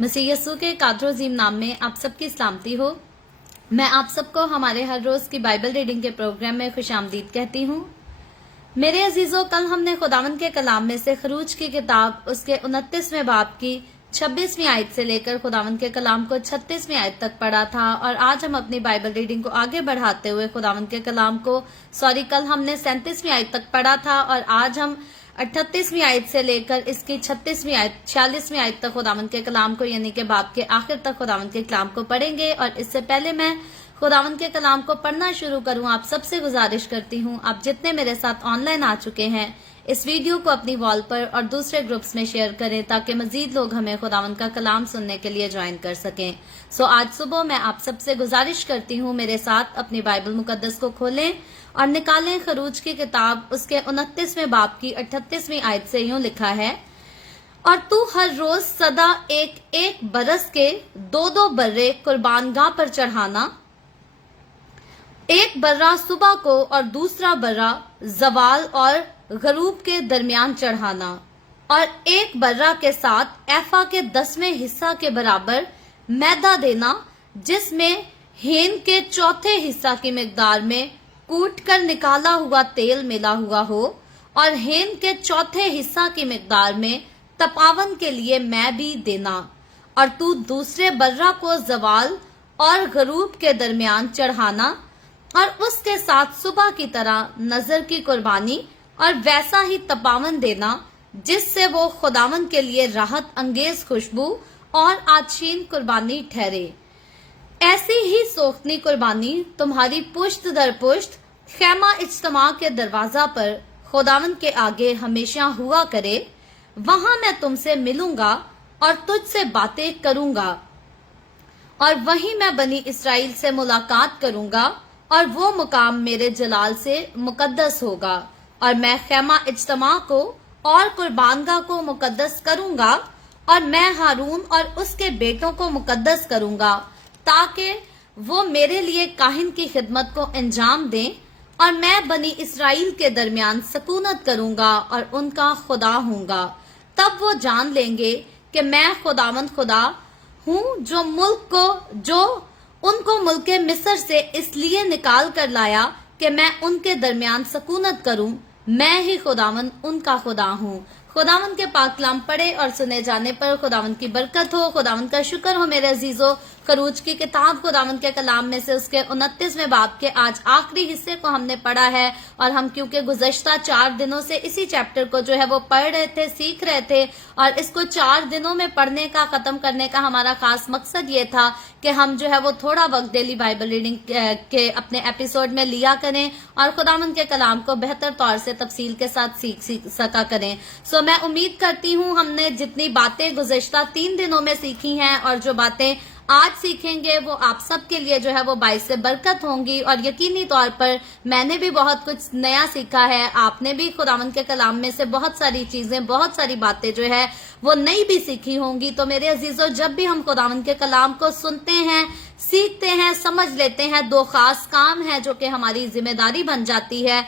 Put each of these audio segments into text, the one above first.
मसीह यस्सु के कादर अजीम नाम में आप सबकी सलामती हो। मैं आप सबको हमारे हर रोज की बाइबल रीडिंग के प्रोग्राम में खुशामदीद कहती हूँ। मेरे अजीजों, कल हमने खुदावंद के कलाम में से खरूज की किताब उसके 29वें बाब की 26वीं आयत से लेकर खुदावंद के कलाम को 36वीं आयत तक पढ़ा था और आज हम अपनी बाइबल रीडिंग को आगे बढ़ाते हुए खुदावंद के कलाम को कल हमने 37वीं आयत तक पढ़ा था और आज हम 38वीं आयत से लेकर इसकी 36वीं आयत 46वीं आयत तक खुदावंद के कलाम को यानी कि बाब के आखिर तक खुदावंद के कलाम को पढ़ेंगे। और इससे पहले मैं खुदावंद के कलाम को पढ़ना शुरू करूं, आप सबसे गुजारिश करती हूं, आप जितने मेरे साथ ऑनलाइन आ चुके हैं इस वीडियो को अपनी वॉल पर और दूसरे ग्रुप्स में शेयर करें ताकि मजीद लोग हमें खुदावंद का कलाम सुनने के लिए ज्वाइन कर सकें। आज सुबह मैं आप सबसे गुजारिश करती हूँ मेरे साथ अपनी बाइबल मुकद्दस को खोलें और निकालें खरूज की किताब उसके 29वें बाब की 38वीं आयत से यूं लिखा है, और तू हर रोज सदा एक एक बरस के 2-2 बर्रे कुर्बानगाह पर चढ़ाना, एक बर्रा सुबह को और दूसरा बर्रा जवाल और गरूब के दरमियान चढ़ाना, और एक बर्रा के साथ एफा के 10वें हिस्सा के बराबर मैदा देना जिसमें हेन के चौथे हिस्सा की मिकदार में कूट कर निकाला हुआ तेल मिला हुआ हो, और हेन के चौथे हिस्सा की मिकदार में तपावन के लिए मैं भी देना। और तू दूसरे बर्रा को जवाल और गरूब के दरमियान चढ़ाना और उसके साथ सुबह की तरह नजर की कुर्बानी और वैसा ही तपावन देना जिससे वो खुदावन के लिए राहत अंगेज खुशबू और आशीन कुर्बानी ठहरे। ऐसी ही सोख्तनी कुर्बानी तुम्हारी पुश्त दर पुश्त खैमा इज्तमा के दरवाजा पर खुदावन के आगे हमेशा हुआ करे। वहां मैं तुमसे मिलूंगा और तुझसे बातें करूंगा, और वहीं मैं बनी इस्राएल से मुलाकात करूंगा और वो मुकाम मेरे जलाल से मुकद्दस होगा। और मैं खैमा इज्तमा को और कुर्बानगाह को मुकद्दस करूंगा, और मैं हारून और उसके बेटों को मुकद्दस करूंगा ताकि वो मेरे लिए काहिन की खिदमत को अंजाम दें, और मैं बनी इस्राएल के दरमियान सकूनत करूंगा और उनका खुदा हूंगा। तब वो जान लेंगे कि मैं खुदावंद खुदा हूँ जो उनको मुल्क मिस्र से इसलिए निकाल कर लाया कि मैं उनके दरमियान सकूनत करूं। मैं ही खुदावंद उनका खुदा हूँ। खुदावंद के पाक कलाम पढ़े और सुने जाने पर खुदावंद की बरकत हो। खुदावंद का शुक्र हो मेरे अजीजों। खरूज की किताब खुदावंद के कलाम में से उसके 29वें बाब के आज आखिरी हिस्से को हमने पढ़ा है, और हम क्योंकि गुज़श्ता 4 दिनों से इसी चैप्टर को जो है वो पढ़ रहे थे, सीख रहे थे, और इसको 4 दिनों में पढ़ने का खत्म करने का हमारा खास मकसद ये था कि हम जो है वो थोड़ा वक्त डेली बाइबल रीडिंग के अपने एपिसोड में लिया करें और खुदावंद के कलाम को बेहतर तौर से तफसील के साथ सीख सका करें। मैं उम्मीद करती हूँ हमने जितनी बातें गुज़श्ता 3 दिनों में सीखी हैं और जो बातें आज सीखेंगे वो आप सबके लिए जो है वो बाइस से बरकत होंगी, और यकीनी तौर पर मैंने भी बहुत कुछ नया सीखा है, आपने भी खुदावंद के कलाम में से बहुत सारी चीजें, बहुत सारी बातें जो है वो नई भी सीखी होंगी। तो मेरे अजीजों, जब भी हम खुदावंद के कलाम को सुनते हैं, सीखते हैं, समझ लेते हैं, 2 खास काम है जो कि हमारी जिम्मेदारी बन जाती है।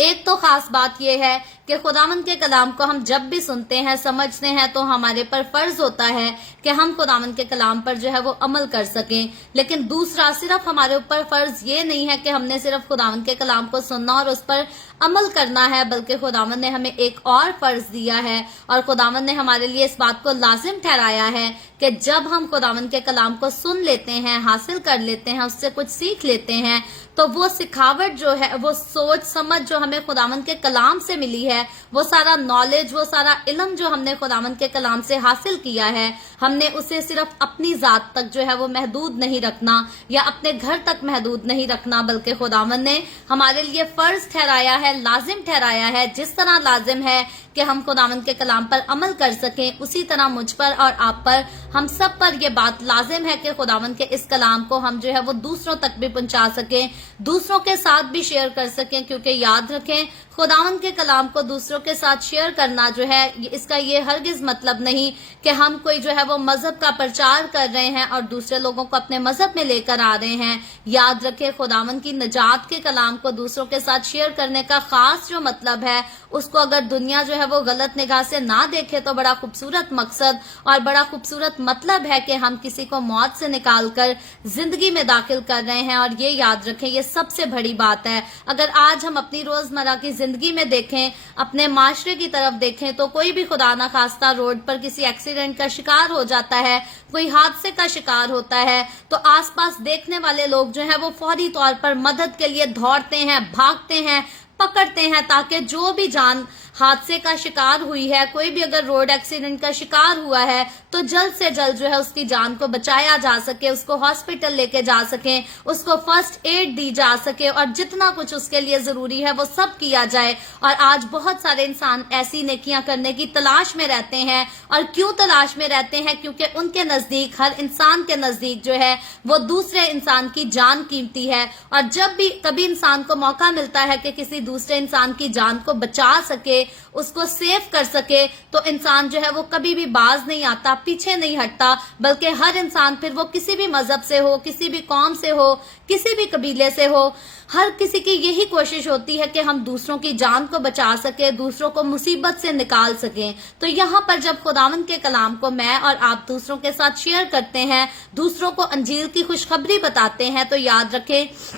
एक तो खास बात यह है कि खुदावंद के कलाम को हम जब भी सुनते हैं, समझते हैं, तो हमारे पर फर्ज होता है कि हम खुदावंद के कलाम पर जो है वो अमल कर सकें। लेकिन दूसरा, सिर्फ हमारे ऊपर फर्ज ये नहीं है कि हमने सिर्फ खुदावंद के कलाम को सुनना और उस पर अमल करना है, बल्कि खुदावंद ने हमें एक और फर्ज दिया है, और खुदावंद ने हमारे लिए इस बात को लाजिम ठहराया है कि जब हम खुदावंद के कलाम को सुन लेते हैं, हासिल कर लेते हैं, उससे कुछ सीख लेते हैं, तो वो सिखावट जो है, वो सोच समझ जो हमें खुदावंद के कलाम से मिली है, वो सारा नॉलेज, वो सारा इल्म जो हमने खुदावंद के कलाम से हासिल किया है, हमने उसे सिर्फ अपनी जात तक जो है वो महदूद नहीं रखना या अपने घर तक महदूद नहीं रखना, बल्कि खुदावंद ने हमारे लिए फर्ज ठहराया है, लाजिम ठहराया है। जिस तरह लाजिम है कि हम खुदावंद के कलाम पर अमल कर सकें, उसी तरह मुझ पर और आप पर, हम सब पर यह बात लाजिम है कि खुदावंद के इस कलाम को हम जो है वो दूसरों तक भी पहुंचा सकें, दूसरों के साथ भी शेयर कर सकें, क्योंकि याद रखें खुदावंद के कलाम को दूसरों के साथ शेयर करना जो है, इसका ये हरगिज मतलब नहीं कि हम कोई जो है वो मजहब का प्रचार कर रहे हैं और दूसरे लोगों को अपने मजहब में लेकर आ रहे हैं। याद रखें, खुदावंद की निजात के कलाम को दूसरों के साथ शेयर करने का खास जो मतलब है, उसको अगर दुनिया जो है वो गलत निगाह से ना देखे तो बड़ा खूबसूरत मकसद और बड़ा खूबसूरत मतलब है कि हम किसी को मौत से निकाल कर जिंदगी में दाखिल कर रहे हैं। और ये याद रखें, ये सबसे बड़ी बात है। अगर आज हम अपनी रोजमर्रा की जिंदगी में देखें, अपने माशरे की तरफ देखें, तो कोई भी खुदा ना खास्ता रोड पर किसी एक्सीडेंट का शिकार हो जाता है, कोई हादसे का शिकार होता है, तो आसपास देखने वाले लोग जो है वो फौरी तौर पर मदद के लिए दौड़ते हैं, भागते हैं, पकड़ते हैं, ताकि जो भी जान हादसे का शिकार हुई है, कोई भी अगर रोड एक्सीडेंट का शिकार हुआ है, तो जल्द से जल्द जो है उसकी जान को बचाया जा सके, उसको हॉस्पिटल लेके जा सके, उसको फर्स्ट एड दी जा सके और जितना कुछ उसके लिए जरूरी है वो सब किया जाए। और आज बहुत सारे इंसान ऐसी नेकियां करने की तलाश में रहते हैं। और क्यों तलाश में रहते हैं? क्योंकि उनके नजदीक, हर इंसान के नजदीक जो है वो दूसरे इंसान की जान कीमती है। और जब भी कभी इंसान को मौका मिलता है कि किसी दूसरे इंसान की जान को बचा सके, उसको सेव कर सके, तो इंसान जो है वो कभी भी बाज नहीं आता, पीछे नहीं हटता, बल्कि हर इंसान, फिर वो किसी भी मजहब से हो, किसी भी कौम से हो, किसी भी कबीले से हो, हर किसी की यही कोशिश होती है कि हम दूसरों की जान को बचा सके, दूसरों को मुसीबत से निकाल सकें। तो यहाँ पर जब खुदावंद के कलाम को मैं और आप दूसरों के साथ शेयर करते हैं, दूसरों को अंजील की खुशखबरी बताते हैं, तो याद रखें,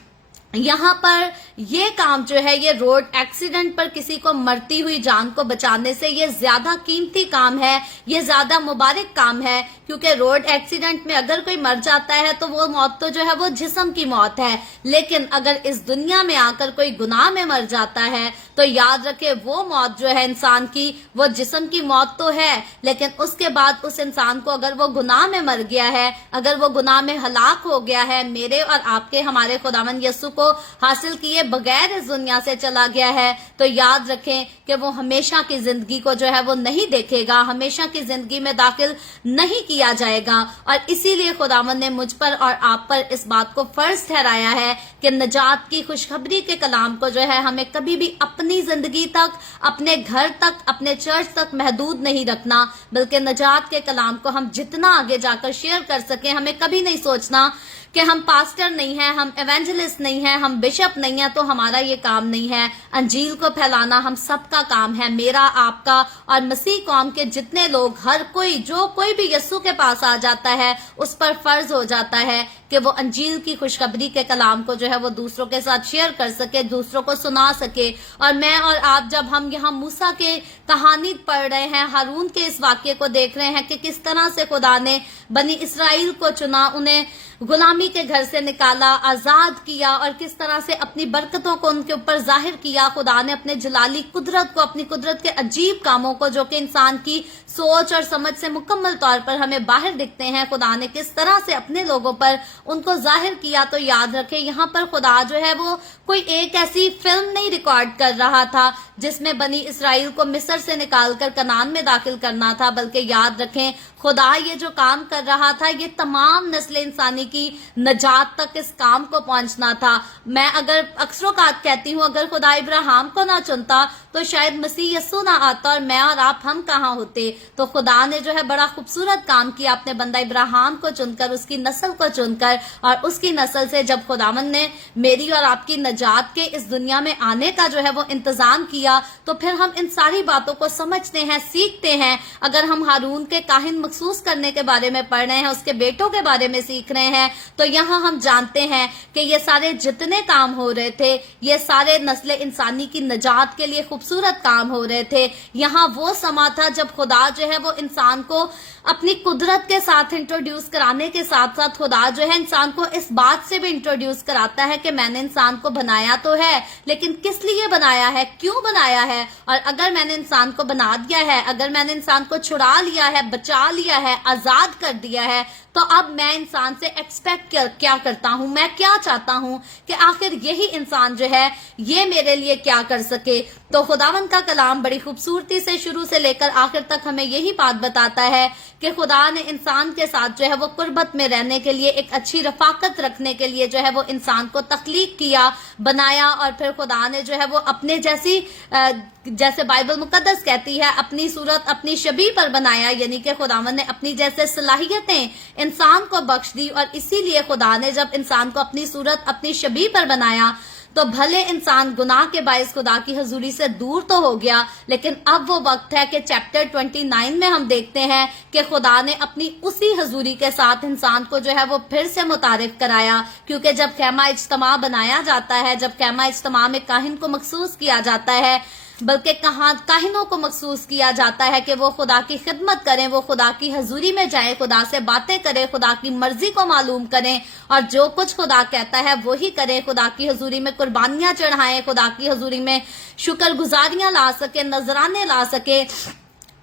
यहाँ पर ये काम जो है, ये रोड एक्सीडेंट पर किसी को मरती हुई जान को बचाने से ये ज्यादा कीमती काम है, ये ज्यादा मुबारक काम है। क्योंकि रोड एक्सीडेंट में अगर कोई मर जाता है तो वो मौत तो जो है वो जिस्म की मौत है, लेकिन अगर इस दुनिया में आकर कोई गुनाह में मर जाता है तो याद रखे, वो मौत जो है इंसान की, वो जिस्म की मौत तो है, लेकिन उसके बाद उस इंसान को अगर वो गुनाह में मर गया है, अगर वो गुनाह में हलाक हो गया है, मेरे और आपके, हमारे खुदावंद यीशु को हासिल किए बगैर इस दुनिया से चला गया है, तो याद रखें कि वो हमेशा की जिंदगी को जो है वो नहीं देखेगा, हमेशा की जिंदगी में दाखिल नहीं किया जाएगा। और इसीलिए खुदावंद ने मुझ पर और आप पर इस बात को फर्ज ठहराया है कि निजात की खुशखबरी के कलाम को जो है हमें कभी भी अपनी जिंदगी तक, अपने घर तक, अपने चर्च तक महदूद नहीं रखना, बल्कि निजात के कलाम को हम जितना आगे जाकर शेयर कर सके। हमें कभी नहीं सोचना कि हम पास्टर नहीं हैं, हम एवेंजलिस्ट नहीं हैं, हम बिशप नहीं हैं, तो हमारा ये काम नहीं है। अंजील को फैलाना हम सबका काम है, मेरा, आपका और मसीह कौम के जितने लोग, हर कोई, जो कोई भी यीशु के पास आ जाता है, उस पर फर्ज हो जाता है कि वो अंजील की खुशखबरी के कलाम को जो है वो दूसरों के साथ शेयर कर सके, दूसरों को सुना सके। और मैं और आप, जब हम यहाँ मूसा के कहानी पढ़ रहे हैं, हारून के इस वाक्य को देख रहे हैं कि किस तरह से खुदा ने बनी इसराइल को चुना, उन्हें गुलामी के घर से निकाला, आजाद किया और किस तरह से अपनी बरकतों को उनके ऊपर जाहिर किया। खुदा ने अपने जलाली कुदरत को, अपनी कुदरत के अजीब कामों को, जो कि इंसान की सोच और समझ से मुकम्मल तौर पर हमें बाहर दिखते हैं, खुदा ने किस तरह से अपने लोगों पर उनको जाहिर किया। तो याद रखें, यहाँ पर खुदा जो है वो कोई एक ऐसी फिल्म नहीं रिकॉर्ड कर रहा था जिसमें बनी इसराइल को मिस्र से निकालकर कनान में दाखिल करना था, बल्कि याद रखें, खुदा ये जो काम कर रहा था, ये तमाम नस्ल इंसानी की नजात तक इस काम को पहुंचना था। मैं अगर अक्सरों का कहती हूँ, अगर खुदा इब्राहिम को ना चुनता तो शायद मसीह यीशु ना आता और मैं और आप, हम कहाँ होते। तो खुदा ने जो है बड़ा खूबसूरत काम किया, अपने बंदा इब्राहिम को चुनकर, उसकी नस्ल को चुनकर, और उसकी नस्ल से जब खुदावंद ने मेरी और आपकी नजात के इस दुनिया में आने का जो है वो इंतजाम किया, तो फिर हम इन सारी बातों को समझते हैं, सीखते हैं। अगर हम हारून के काहिन मखसूस करने के बारे में पढ़ रहे हैं, उसके बेटों के बारे में सीख रहे हैं, तो यहाँ हम जानते हैं कि ये सारे जितने काम हो रहे थे, ये सारे नस्ल इंसानी की नजात के लिए खूबसूरत काम हो रहे थे। यहाँ वो समा था जब खुदा जो है वो इंसान को अपनी कुदरत के साथ इंट्रोड्यूस कराने के साथ साथ खुदा जो है इंसान को इस बात से भी इंट्रोड्यूस कराता है कि मैंने इंसान को बनाया तो है, लेकिन किस लिए बनाया है, क्यों बनाया है। और अगर मैंने इंसान को बना दिया है, अगर मैंने इंसान को छुड़ा लिया है, बचा लिया है, आजाद कर दिया है, तो अब मैं इंसान से एक्सपेक्ट क्या करता हूं, मैं क्या चाहता हूं कि आखिर यही इंसान जो है ये मेरे लिए क्या कर सके। तो खुदावंद का कलाम बड़ी खूबसूरती से शुरू से लेकर आखिर तक हमें यही बात बताता है कि खुदा ने इंसान के साथ जो है वो कुर्बत में रहने के लिए एक अच्छी अच्छी रफाकत रखने के लिए जो है वो इंसान को तख्लीक किया, बनाया, और फिर खुदा ने जो है वो अपने जैसे बाइबल मुकद्दस कहती है अपनी सूरत अपनी शबीह पर बनाया, यानी कि खुदावन ने अपनी जैसे सलाहियतें इंसान को बख्श दी। और इसीलिए खुदा ने जब इंसान को अपनी सूरत अपनी शबीह पर बनाया तो भले इंसान गुनाह के बायस खुदा की हजूरी से दूर तो हो गया, लेकिन अब वो वक्त है कि चैप्टर 29 में हम देखते हैं कि खुदा ने अपनी उसी हजूरी के साथ इंसान को जो है वो फिर से मुतारिफ कराया। क्योंकि जब खैमा इज्तिमा बनाया जाता है, जब खैमा इज्तिमा में काहिन को मखसूस किया जाता है, बल्कि काहिनों को मखसूस किया जाता है कि वो खुदा की खिदमत करें, वो खुदा की हजूरी में जाएं, खुदा से बातें करें, खुदा की मर्जी को मालूम करें, और जो कुछ खुदा कहता है वही करें। खुदा की हजूरी में कुर्बानियां चढ़ाएं, खुदा की हजूरी में शुक्रगुजारियां ला सके, नजराने ला सके।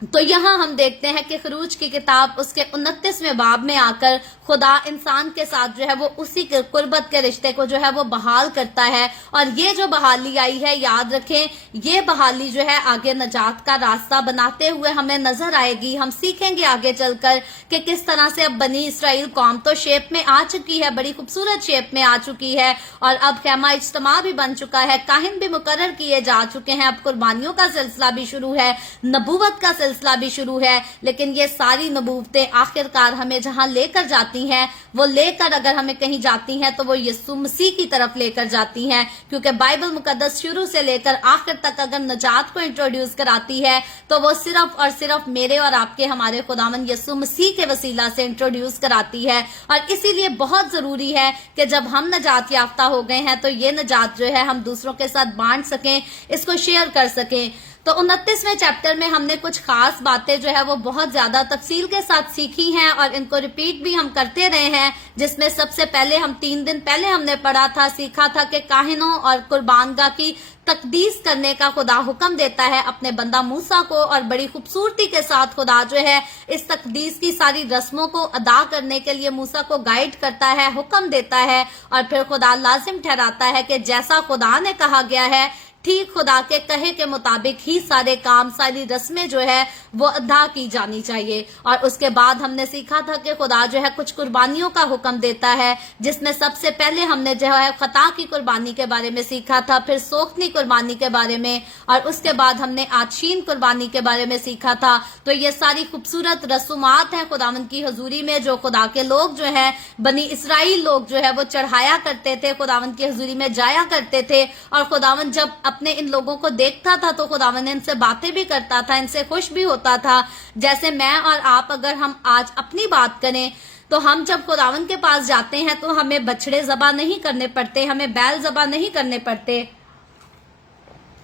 तो यहाँ हम देखते हैं कि खरूज की किताब उसके 29वें बाब में आकर खुदा इंसान के साथ जो है वो उसी कुर्बत के रिश्ते को जो है वो बहाल करता है। और ये जो बहाली आई है, याद रखें, ये बहाली जो है आगे नजात का रास्ता बनाते हुए हमें नजर आएगी। हम सीखेंगे आगे चलकर कि किस तरह से अब बनी इसराइल कौम तो शेप में आ चुकी है, बड़ी खूबसूरत शेप में आ चुकी है, और अब खैमा इज्तिमा भी बन चुका है, काहिन भी मुकर्रर किए जा चुके हैं, अब कुर्बानियों का सिलसिला भी शुरू है, नबूवत का सिलसिला भी शुरू है। लेकिन ये सारी नबूवतें आखिरकार हमें जहां लेकर जाती हैं, वो लेकर अगर हमें कहीं जाती हैं तो वो यीशु मसीह की तरफ लेकर जाती हैं। क्योंकि बाइबल मुकद्दस शुरू से लेकर आखिर तक अगर नजात को इंट्रोड्यूस कराती है तो वो सिर्फ और सिर्फ मेरे और आपके हमारे खुदावंद यीशु मसीह के वसीला से इंट्रोड्यूस कराती है। और इसीलिए बहुत जरूरी है कि जब हम नजात याफ्ता हो गए हैं तो ये नजात जो है हम दूसरों के साथ बांट सकें, इसको शेयर कर सकें। तो 29वें चैप्टर में हमने कुछ खास बातें जो है वो बहुत ज्यादा तफसील के साथ सीखी हैं और इनको रिपीट भी हम करते रहे हैं। जिसमें सबसे पहले हम 3 दिन पहले हमने पढ़ा था, सीखा था कि काहिनों और कुर्बानगाह की तकदीस करने का खुदा हुक्म देता है अपने बंदा मूसा को, और बड़ी खूबसूरती के साथ खुदा जो है इस तकदीस की सारी रस्मों को अदा करने के लिए मूसा को गाइड करता है, हुक्म देता है, और फिर खुदा लाजिम ठहराता है कि जैसा खुदा ने कहा गया है ठीक खुदा के कहे के मुताबिक ही सारे काम, सारी रस्में जो है वो अदा की जानी चाहिए। और उसके बाद हमने सीखा था कि खुदा जो है कुछ कुर्बानियों का हुक्म देता है, जिसमें सबसे पहले हमने जो है खता की कुर्बानी के बारे में सीखा था, फिर सोखनी कुर्बानी के बारे में, और उसके बाद हमने आशीन कुर्बानी के बारे में सीखा था। तो ये सारी खूबसूरत रसूमात हैं खुदावंद की हजूरी में जो खुदा के लोग जो है बनी इसराइल लोग जो है वो चढ़ाया करते थे, खुदावंद की हजूरी में जाया करते थे। और खुदावंद जब अपने इन लोगों को देखता था तो खुदावंद इनसे बातें भी करता था, इनसे खुश भी होता था। जैसे मैं और आप अगर हम आज अपनी बात करें तो हम जब खुदावंद के पास जाते हैं तो हमें बछड़े ज़बा नहीं करने पड़ते, हमें बैल ज़बा नहीं करने पड़ते,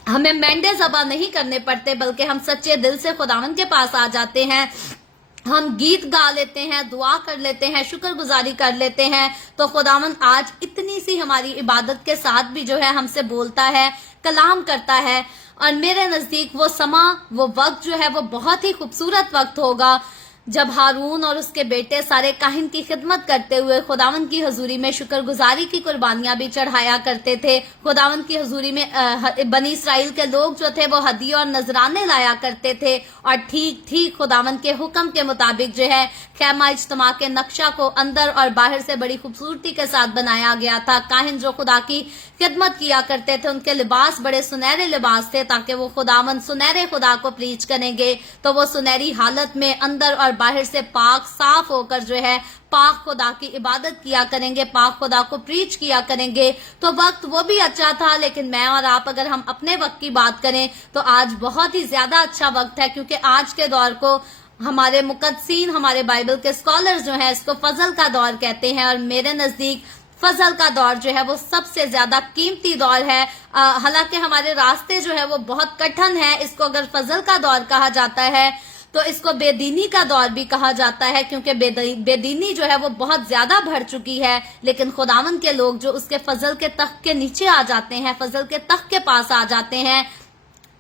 हमें मेंढे ज़बा नहीं करने पड़ते, बल्कि हम सच्चे दिल से खुदावंद के पास आ जाते हैं। हम गीत गा लेते हैं, दुआ कर लेते हैं, शुक्रगुजारी कर लेते हैं। तो खुदावंद आज इतनी सी हमारी इबादत के साथ भी जो है हमसे बोलता है, कलाम करता है। और मेरे नजदीक वो समा, वो वक्त जो है वो बहुत ही खूबसूरत वक्त होगा जब हारून और उसके बेटे सारे काहिन की खिदमत करते हुए खुदावंद की हजूरी में शुक्रगुजारी की कुर्बानियां भी चढ़ाया करते थे। खुदावंद की हजूरी में बनी इसराइल के लोग जो थे वो हदिया और नजराने लाया करते थे, और ठीक ठीक खुदावंद के हुक्म के मुताबिक जो है खैमा इज्तिमा के नक्शा को अंदर और बाहर से बड़ी खूबसूरती के साथ बनाया गया था। काहिन जो खुदा की खिदमत किया करते थे उनके लिबास बड़े सुनहरे लिबास थे, ताकि वो खुदावंद सुनहरे खुदा को प्रीच करेंगे तो वो सुनहरी हालत में अंदर और बाहर से पाक साफ होकर जो है पाक खुदा की इबादत किया करेंगे, पाक खुदा को प्रीच किया करेंगे। तो वक्त वो भी अच्छा था। लेकिन मैं और आप अगर हम अपने वक्त की बात करें तो आज बहुत ही ज्यादा अच्छा वक्त है, क्योंकि आज के दौर को हमारे मुकद्दसीन, हमारे बाइबल के स्कॉलर्स जो हैं इसको फजल का दौर कहते हैं। और मेरे नजदीक फजल का दौर जो है वो सबसे ज्यादा कीमती दौर है। हालांकि हमारे रास्ते जो है वो बहुत कठिन है, इसको अगर फजल का दौर कहा जाता है तो इसको बेदीनी का दौर भी कहा जाता है, क्योंकि बेदीनी जो है वो बहुत ज्यादा बढ़ चुकी है। लेकिन खुदावंद के लोग जो उसके फजल के तख्त के नीचे आ जाते हैं, फजल के तख्त के पास आ जाते हैं,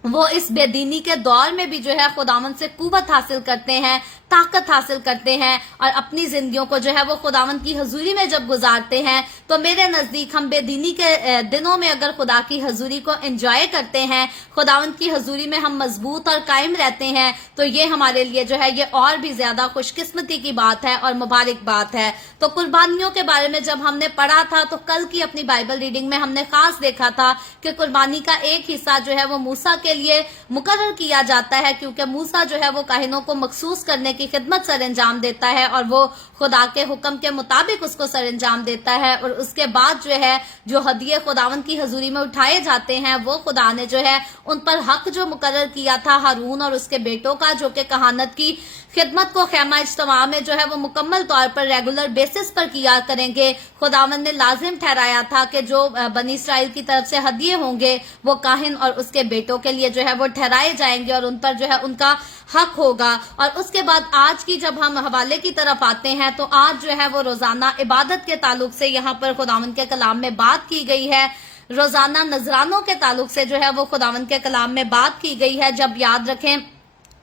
वो इस बेदीनी के दौर में भी जो है खुदावंद से कुव्वत हासिल करते हैं, ताकत हासिल करते हैं और अपनी जिंदगियों को जो है वो खुदावंद की हजूरी में जब गुजारते हैं, तो मेरे नजदीक हम बेदीनी के दिनों में अगर खुदा की हजूरी को एंजॉय करते हैं, खुदावंद की हजूरी में हम मजबूत और कायम रहते हैं, तो ये हमारे लिए जो है ये और भी ज्यादा खुशकिस्मती की बात है और मुबारक बात है। तो कुर्बानियों के बारे में जब हमने पढ़ा था, तो कल की अपनी बाइबल रीडिंग में हमने खास देखा था कि कुर्बानी का एक हिस्सा जो है वो मूसा के लिए मुकर्रर किया जाता है, क्योंकि मूसा जो है वो काहिनों को मखसूस करने की खिदमत सर अंजाम देता है और वो खुदा के हुक्म के मुताबिक उसको सर अंजाम देता है। और उसके बाद जो है जो हदिये खुदावंद की हजूरी में उठाए जाते हैं, वो खुदा ने जो है उन पर हक जो मुकर्रर किया था हारून और उसके बेटों का, जो कि कहानत की खिदमत को खैमा इज्तिमा में जो है वो मुकम्मल तौर पर रेगुलर बेसिस पर किया करेंगे। खुदावंद ने लाजिम ठहराया था कि जो बनी इसराइल की तरफ से हदिये होंगे वो काहिन और उसके बेटों के लिए जो है वो ठहराए जाएंगे और उन पर जो है उनका हक होगा। और उसके बाद आज की जब हम हवाले की तरफ आते हैं, तो आज जो है वो रोजाना इबादत के ताल्लुक से यहाँ पर खुदावंद के कलाम में बात की गई है। रोजाना नजरानों के ताल्लुक से जो है वो खुदावंद के कलाम में बात की गई है। जब याद रखें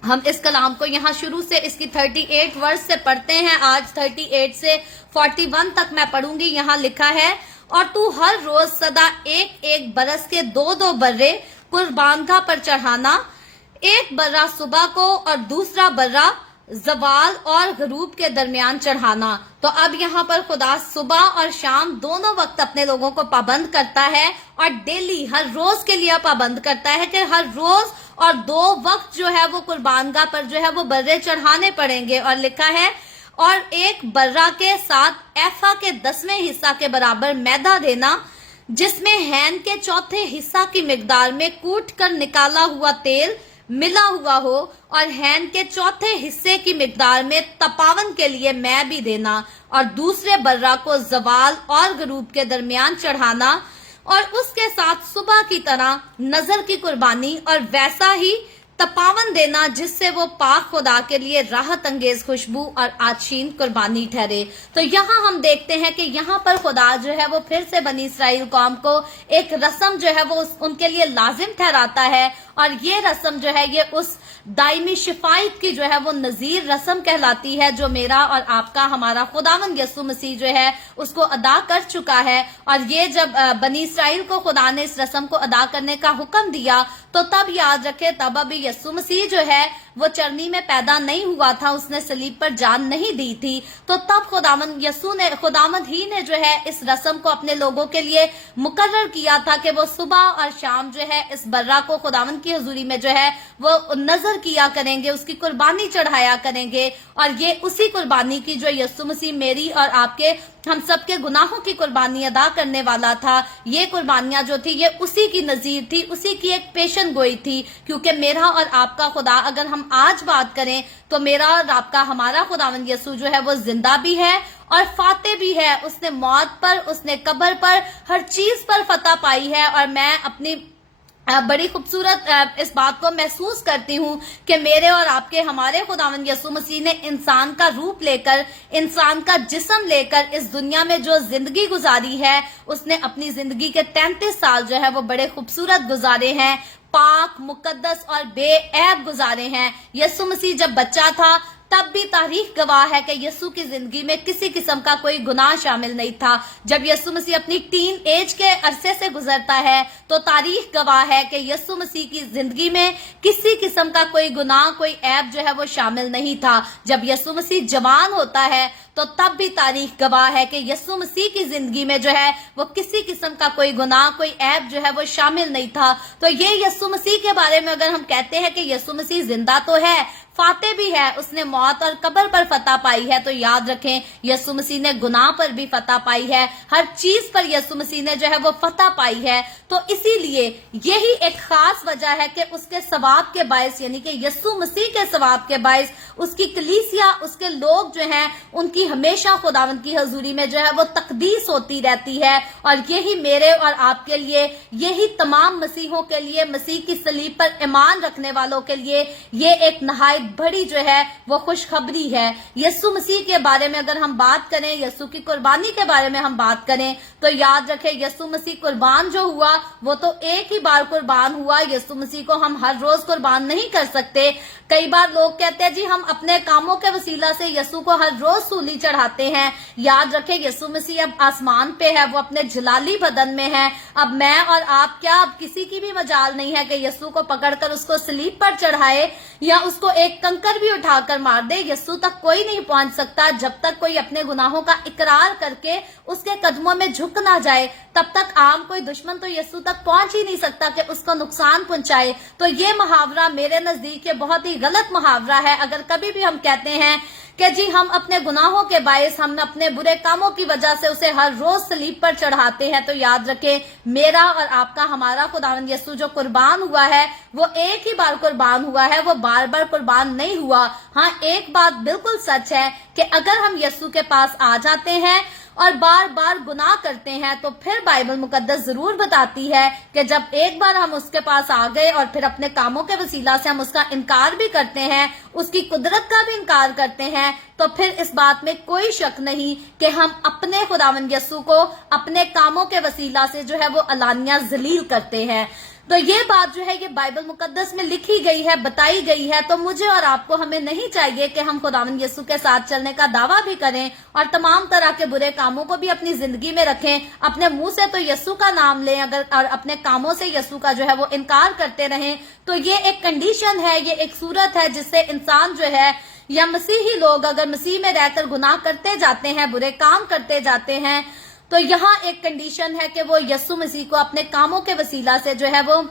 हम इस कलाम को यहाँ शुरू से इसकी 38 वर्ष से पढ़ते हैं, आज 38 से 41 तक मैं पढ़ूंगी। यहाँ लिखा है, और तू हर रोज सदा एक एक बरस के 2-2 बर्रे कुर्बानगाह पर चढ़ाना, एक बर्रा सुबह को और दूसरा बर्रा जवाल और गरूब के दरमियान चढ़ाना। तो अब यहाँ पर खुदा सुबह और शाम दोनों वक्त अपने लोगों को पाबंद करता है और डेली हर रोज के लिए पाबंद करता है कि हर रोज और 2 वक्त जो है वो कुर्बानगाह पर जो है वो बर्रे चढ़ाने पड़ेंगे। और लिखा है, और एक बर्रा के साथ एफा के 10वें हिस्सा के बराबर मैदा देना, जिसमें हैन के चौथे हिस्सा की मिकदार में कूट कर निकाला हुआ तेल मिला हुआ हो, और हैन के चौथे हिस्से की मिकदार में तपावन के लिए मैं भी देना, और दूसरे बर्रा को जवाल और गरूब के दरमियान चढ़ाना, और उसके साथ सुबह की तरह नजर की कुर्बानी और वैसा ही तपावन देना, जिससे वो पाक खुदा के लिए राहत अंगेज खुशबू और आशीन कुर्बानी ठहरे। तो यहाँ हम देखते हैं कि यहाँ पर खुदा जो है वो फिर से बनी इसराइल कौम को एक रस्म जो है वो उनके लिए लाजिम ठहराता है, और ये रस्म जो है ये उस दायमी शिफायत की जो है वो नजीर रस्म कहलाती है, जो मेरा और आपका हमारा खुदावंद यसु मसीह जो है उसको अदा कर चुका है। और ये जब बनी इसराइल को खुदा ने इस रस्म को अदा करने का हुक्म दिया, तो तब याद रखे तब अभी यसु मसीह जो है वो चरनी में पैदा नहीं हुआ था, उसने सलीब पर जान नहीं दी थी। तो तब खुदावंद ही ने जो है इस रस्म को अपने लोगों के लिए मुकर्रर किया था कि वो सुबह और शाम जो है इस बर्रा को खुदावंद की हुजूरी में जो है वो नजर किया करेंगे, उसकी कुर्बानी चढ़ाया करेंगे। और ये उसी कुर्बानी की जो यसु मसीह मेरी और आपके हम सबके गुनाहों की कुर्बानी अदा करने वाला था, ये कुर्बानियां जो थी ये उसी की नजीर थी, उसी की एक पेशन गोई थी। क्योंकि मेरा और आपका खुदा, अगर हम आज बात करें तो मेरा और आपका हमारा खुदावंद यसु जो है वो जिंदा भी है और फाते भी है। उसने मौत पर, उसने कब्र पर, हर चीज पर फतह पाई है। और मैं अपनी बड़ी खूबसूरत इस बात को महसूस करती हूँ कि मेरे और आपके हमारे खुदावंद यसु मसीह ने इंसान का रूप लेकर, इंसान का जिस्म लेकर इस दुनिया में जो जिंदगी गुजारी है, उसने अपनी जिंदगी के 33 साल जो है वो बड़े खूबसूरत गुजारे हैं, पाक, मुकद्दस और बेऐब गुजारे हैं। यसु मसीह जब बच्चा था तब भी तारीख गवाह है कि यसु की जिंदगी में किसी किस्म का कोई गुनाह शामिल नहीं था। जब यसु मसीह अपनी टीन एज के अरसे से गुजरता है तो तारीख गवाह है कि यसु मसीह की जिंदगी में किसी किस्म का कोई गुनाह, कोई ऐब जो है वो शामिल नहीं था। जब यसु मसीह जवान होता है तो तब भी तारीख गवाह है कि यसु मसीह की जिंदगी में जो है वो किसी किस्म का कोई गुनाह, कोई ऐब जो है वो शामिल नहीं था। तो ये यसु मसीह के बारे में अगर हम कहते हैं कि यसु मसीह जिंदा तो है, फाते भी है, उसने मौत और कब्र पर फतह पाई है, तो याद रखें यसु मसीह ने गुनाह पर भी फतह पाई है, हर चीज पर यसु मसीह ने जो है वो फतह पाई है। तो इसीलिए यही एक खास वजह है कि उसके सवाब के बायस, यानी कि यसु मसीह के सवाब के बायस उसकी कलीसिया, उसके लोग जो हैं उनकी हमेशा खुदावंद की हजूरी में जो है वो तकदीस होती रहती है। और यही मेरे और आपके लिए, यही तमाम मसीहों के लिए, मसीह की सलीब पर ईमान रखने वालों के लिए ये एक नहायत बड़ी जो है वो खुशखबरी है। यीशु मसीह के बारे में अगर हम बात करें, यीशु की कुर्बानी के बारे में हम बात करें, तो याद रखें यीशु मसीह कुर्बान जो हुआ वो तो एक ही बार कुर्बान हुआ। यीशु मसीह को हम हर रोज कुर्बान नहीं कर सकते। कई बार लोग कहते हैं जी हम अपने कामों के वसीला से यीशु को हर रोज सूली चढ़ाते हैं। याद रखें यीशु मसीह अब आसमान पे है, वो अपने जलाली बदन में है। अब मैं और आप क्या, अब किसी की भी मजाल नहीं है कि यीशु को पकड़कर उसको सलीब पर चढ़ाए या उसको एक कंकर भी उठाकर मार दे। यीशु तक कोई नहीं पहुंच सकता जब तक कोई अपने गुनाहों का इकरार करके उसके कदमों में झुक ना जाए। तब तक आम कोई दुश्मन तो यीशु तक पहुंच ही नहीं सकता कि उसको नुकसान पहुंचाए। तो ये मुहावरा मेरे नजदीक ये बहुत ही गलत मुहावरा है। अगर कभी भी हम कहते हैं कि जी हम अपने गुनाहों के बायस, हम अपने बुरे कामों की वजह से उसे हर रोज सलीब पर चढ़ाते हैं, तो याद रखें मेरा और आपका, हमारा खुदावंद यीशु जो कुर्बान हुआ है वो एक ही बार कुर्बान हुआ है, वो बार बार कुर्बान नहीं हुआ। हाँ, एक बात बिल्कुल सच है कि अगर हम यीशु के पास आ जाते हैं और बार बार गुनाह करते हैं, तो फिर बाइबल मुकद्दस जरूर बताती है कि जब एक बार हम उसके पास आ गए और फिर अपने कामों के वसीला से हम उसका इनकार भी करते हैं, उसकी कुदरत का भी इनकार करते हैं, तो फिर इस बात में कोई शक नहीं कि हम अपने खुदावंद यीशु को अपने कामों के वसीला से जो है वो अलानिया जलील करते हैं। तो ये बात जो है ये बाइबल मुकद्दस में लिखी गई है, बताई गई है। तो मुझे और आपको, हमें नहीं चाहिए कि हम खुदावंद यीशु के साथ चलने का दावा भी करें और तमाम तरह के बुरे कामों को भी अपनी जिंदगी में रखें। अपने मुंह से तो यीशु का नाम लें अगर, और अपने कामों से यीशु का जो है वो इनकार करते रहें। तो ये एक कंडीशन है, ये एक सूरत है जिससे इंसान जो है या मसीही लोग अगर मसीह में रहकर गुनाह करते जाते हैं, बुरे काम करते जाते हैं, तो यहाँ एक कंडीशन है कि वो यीशु मसीह को अपने कामों के वसीला से जो है वो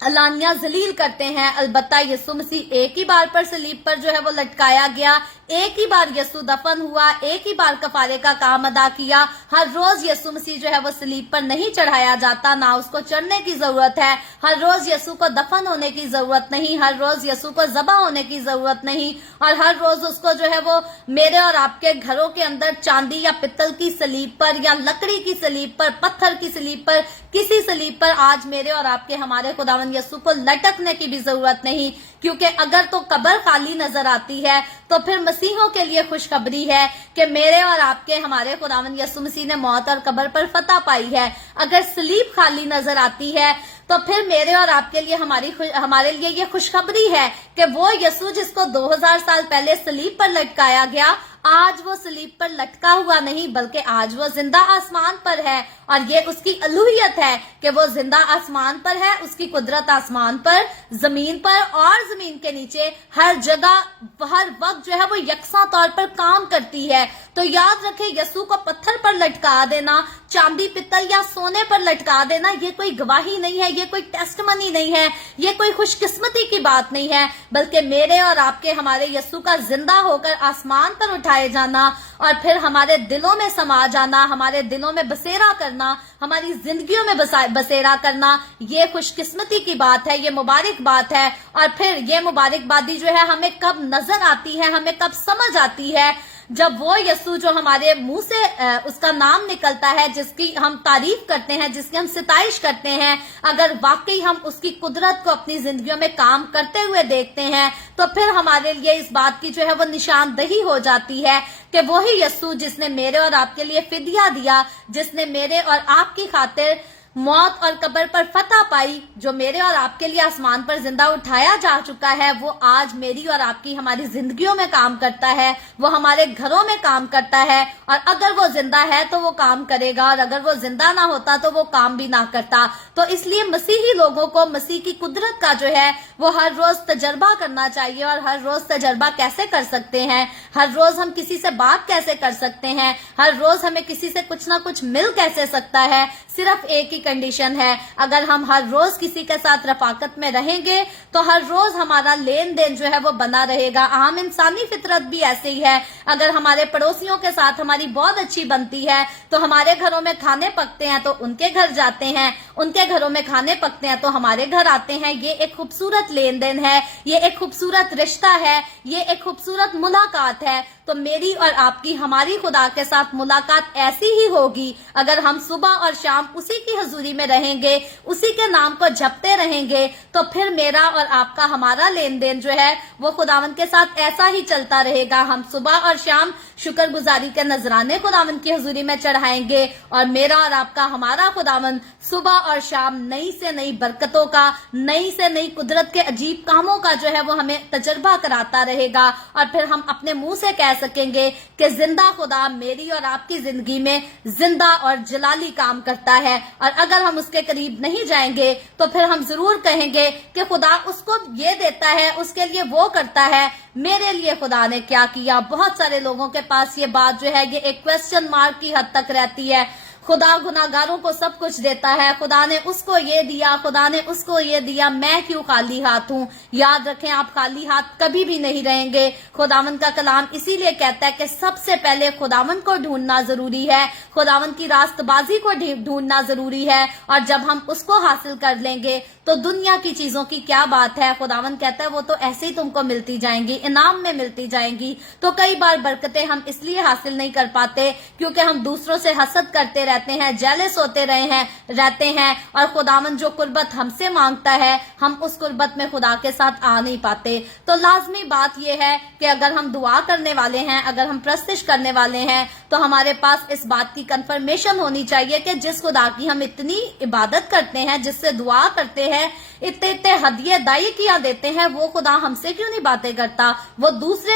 अलानिया जलील करते हैं। अलबत्ता यीशु मसीह एक ही बार पर सलीब पर जो है वो लटकाया गया, एक ही बार यीशु दफन हुआ, एक ही बार कफारे का काम अदा किया। हर रोज यीशु मसीह जो है वो सलीब पर नहीं चढ़ाया जाता, ना उसको चढ़ने की जरूरत है। हर रोज यीशु को दफन होने की जरूरत नहीं, हर रोज यीशु को ज़बा होने की जरूरत नहीं, और हर रोज उसको जो है वो मेरे और आपके घरों के अंदर चांदी या पित्तल की सलीब पर या लकड़ी की सलीब पर, पत्थर की सलीब पर, किसी सलीब पर आज मेरे और आपके, हमारे खुदावंद यीशु को लटकने की भी जरूरत नहीं। क्योंकि अगर तो कब्र खाली नजर आती है तो फिर मसीहों के लिए खुशखबरी है कि मेरे और आपके, हमारे खुदावंद यीशु मसीह ने मौत और कब्र पर फतह पाई है। अगर सलीब खाली नजर आती है तो फिर मेरे और आपके लिए, हमारे लिए ये खुशखबरी है कि वो यीशु जिसको 2000 साल पहले सलीब पर लटकाया गया, आज वो सलीब पर लटका हुआ नहीं बल्कि आज वो जिंदा आसमान पर है। और ये उसकी अलूहियत है कि वो जिंदा आसमान पर है, उसकी कुदरत आसमान पर, जमीन पर और जमीन के नीचे हर जगह हर वक्त जो है वो यकसा तौर पर काम करती है। तो याद रखें यीशु को पत्थर पर लटका देना, चांदी पित्तल या सोने पर लटका देना, ये कोई गवाही नहीं है, ये कोई टेस्टमनी नहीं है, ये कोई खुशकिस्मती की बात नहीं है, बल्कि मेरे और आपके, हमारे यीशु का जिंदा होकर आसमान पर उठाए जाना और फिर हमारे दिलों में समा जाना, हमारे दिलों में बसेरा करना, हमारी जिंदगियों में बसेरा करना, ये खुशकिस्मती की बात है, ये मुबारक बात है। और फिर ये मुबारकबादी जो है हमें कब नजर आती है, हमें कब समझ आती है, जब वो यीशु जो हमारे मुंह से उसका नाम निकलता है, जिसकी हम तारीफ करते हैं, जिसकी हम सिताइश करते हैं, अगर वाकई हम उसकी कुदरत को अपनी जिंदगियों में काम करते हुए देखते हैं, तो फिर हमारे लिए इस बात की जो है वो निशानदही हो जाती है कि वही यीशु जिसने मेरे और आपके लिए फिदिया दिया, जिसने मेरे और आपकी खातिर मौत और कब्र पर फतह पाई, जो मेरे और आपके लिए आसमान पर जिंदा उठाया जा चुका है, वो आज मेरी और आपकी, हमारी जिंदगियों में काम करता है, वो हमारे घरों में काम करता है। और अगर वो जिंदा है तो वो काम करेगा, और अगर वो जिंदा ना होता तो वो काम भी ना करता। तो इसलिए मसीही लोगों को मसीह की कुदरत का जो है वो हर रोज तजर्बा करना चाहिए। और हर रोज तजर्बा कैसे कर सकते हैं, हर रोज हम किसी से बात कैसे कर सकते हैं, हर रोज हमें किसी से कुछ ना कुछ मिल कैसे सकता है, सिर्फ एक ही कंडीशन है, अगर हम हर रोज किसी के साथ रफाकत में रहेंगे तो हर रोज हमारा लेन देन जो है वो बना रहेगा। आम इंसानी फितरत भी ऐसे ही है, अगर हमारे पड़ोसियों के साथ हमारी बहुत अच्छी बनती है तो हमारे घरों में खाने पकते हैं तो उनके घर जाते हैं, उनके घरों में खाने पकते हैं तो हमारे घर आते हैं। ये एक खूबसूरत लेन देन है, ये एक खूबसूरत रिश्ता है, ये एक खूबसूरत मुलाकात है। تو میری اور آپ کی ہماری خدا کے ساتھ ملاقات ایسی ہی ہوگی اگر ہم صبح اور شام اسی کی حضوری میں رہیں گے, اسی کے نام کو جپتے رہیں گے, تو پھر میرا اور آپ کا ہمارا لین دین جو ہے وہ خداوند کے ساتھ ایسا ہی چلتا رہے گا. ہم صبح اور شام شکر گزاری کے نذرانے خداوند کی حضوری میں چڑھائیں گے, اور میرا اور آپ کا ہمارا خداوند صبح اور شام نئی سے نئی برکتوں کا, نئی سے نئی قدرت کے عجیب کاموں کا جو ہے وہ ہمیں تجربہ کراتا رہے گا. اور پھر ہم اپنے منہ سے کہہ سکیں گے کہ زندہ خدا میری اور آپ کی زندگی میں زندہ اور جلالی کام کرتا ہے. اور اگر ہم اس کے قریب نہیں جائیں گے تو پھر ہم ضرور کہیں گے کہ خدا اس کو یہ دیتا ہے, اس کے لیے وہ کرتا ہے, میرے لیے خدا نے کیا کیا. بہت سارے لوگوں کے پاس یہ بات جو ہے یہ ایک کوسچن مارک کی حد تک رہتی ہے. خدا گناہگاروں کو سب کچھ دیتا ہے, خدا نے اس کو یہ دیا, خدا نے اس کو یہ دیا, میں کیوں خالی ہاتھ ہوں. یاد رکھیں آپ خالی ہاتھ کبھی بھی نہیں رہیں گے. خداوند کا کلام اسی لیے کہتا ہے کہ سب سے پہلے خداوند کو ڈھونڈنا ضروری ہے, خداوند کی راست بازی کو ڈھونڈنا ضروری ہے, اور جب ہم اس کو حاصل کر لیں گے تو دنیا کی چیزوں کی کیا بات ہے. خداوند کہتا ہے وہ تو ایسے ہی تم کو ملتی جائیں گی, انعام میں ملتی جائیں گی. تو کئی بار برکتیں ہم اس لیے حاصل نہیں کر پاتے کیونکہ ہم دوسروں سے حسد کرتے رہتے ہیں, جیلس ہوتے رہتے ہیں, اور خداوند جو قربت ہم سے مانگتا ہے ہم اس قربت میں خدا کے ساتھ آ نہیں پاتے. تو لازمی بات یہ ہے کہ اگر ہم دعا کرنے والے ہیں, اگر ہم پرستش کرنے والے ہیں, تو ہمارے پاس اس بات کی کنفرمیشن ہونی چاہیے کہ جس خدا کی ہم اتنی عبادت کرتے ہیں, جس سے دعا کرتے ہیں, اتنے ہدیے دائی کیا دیتے ہیں, وہ خدا ہم سے کیوں نہیں باتیں کرتا, وہ دوسرے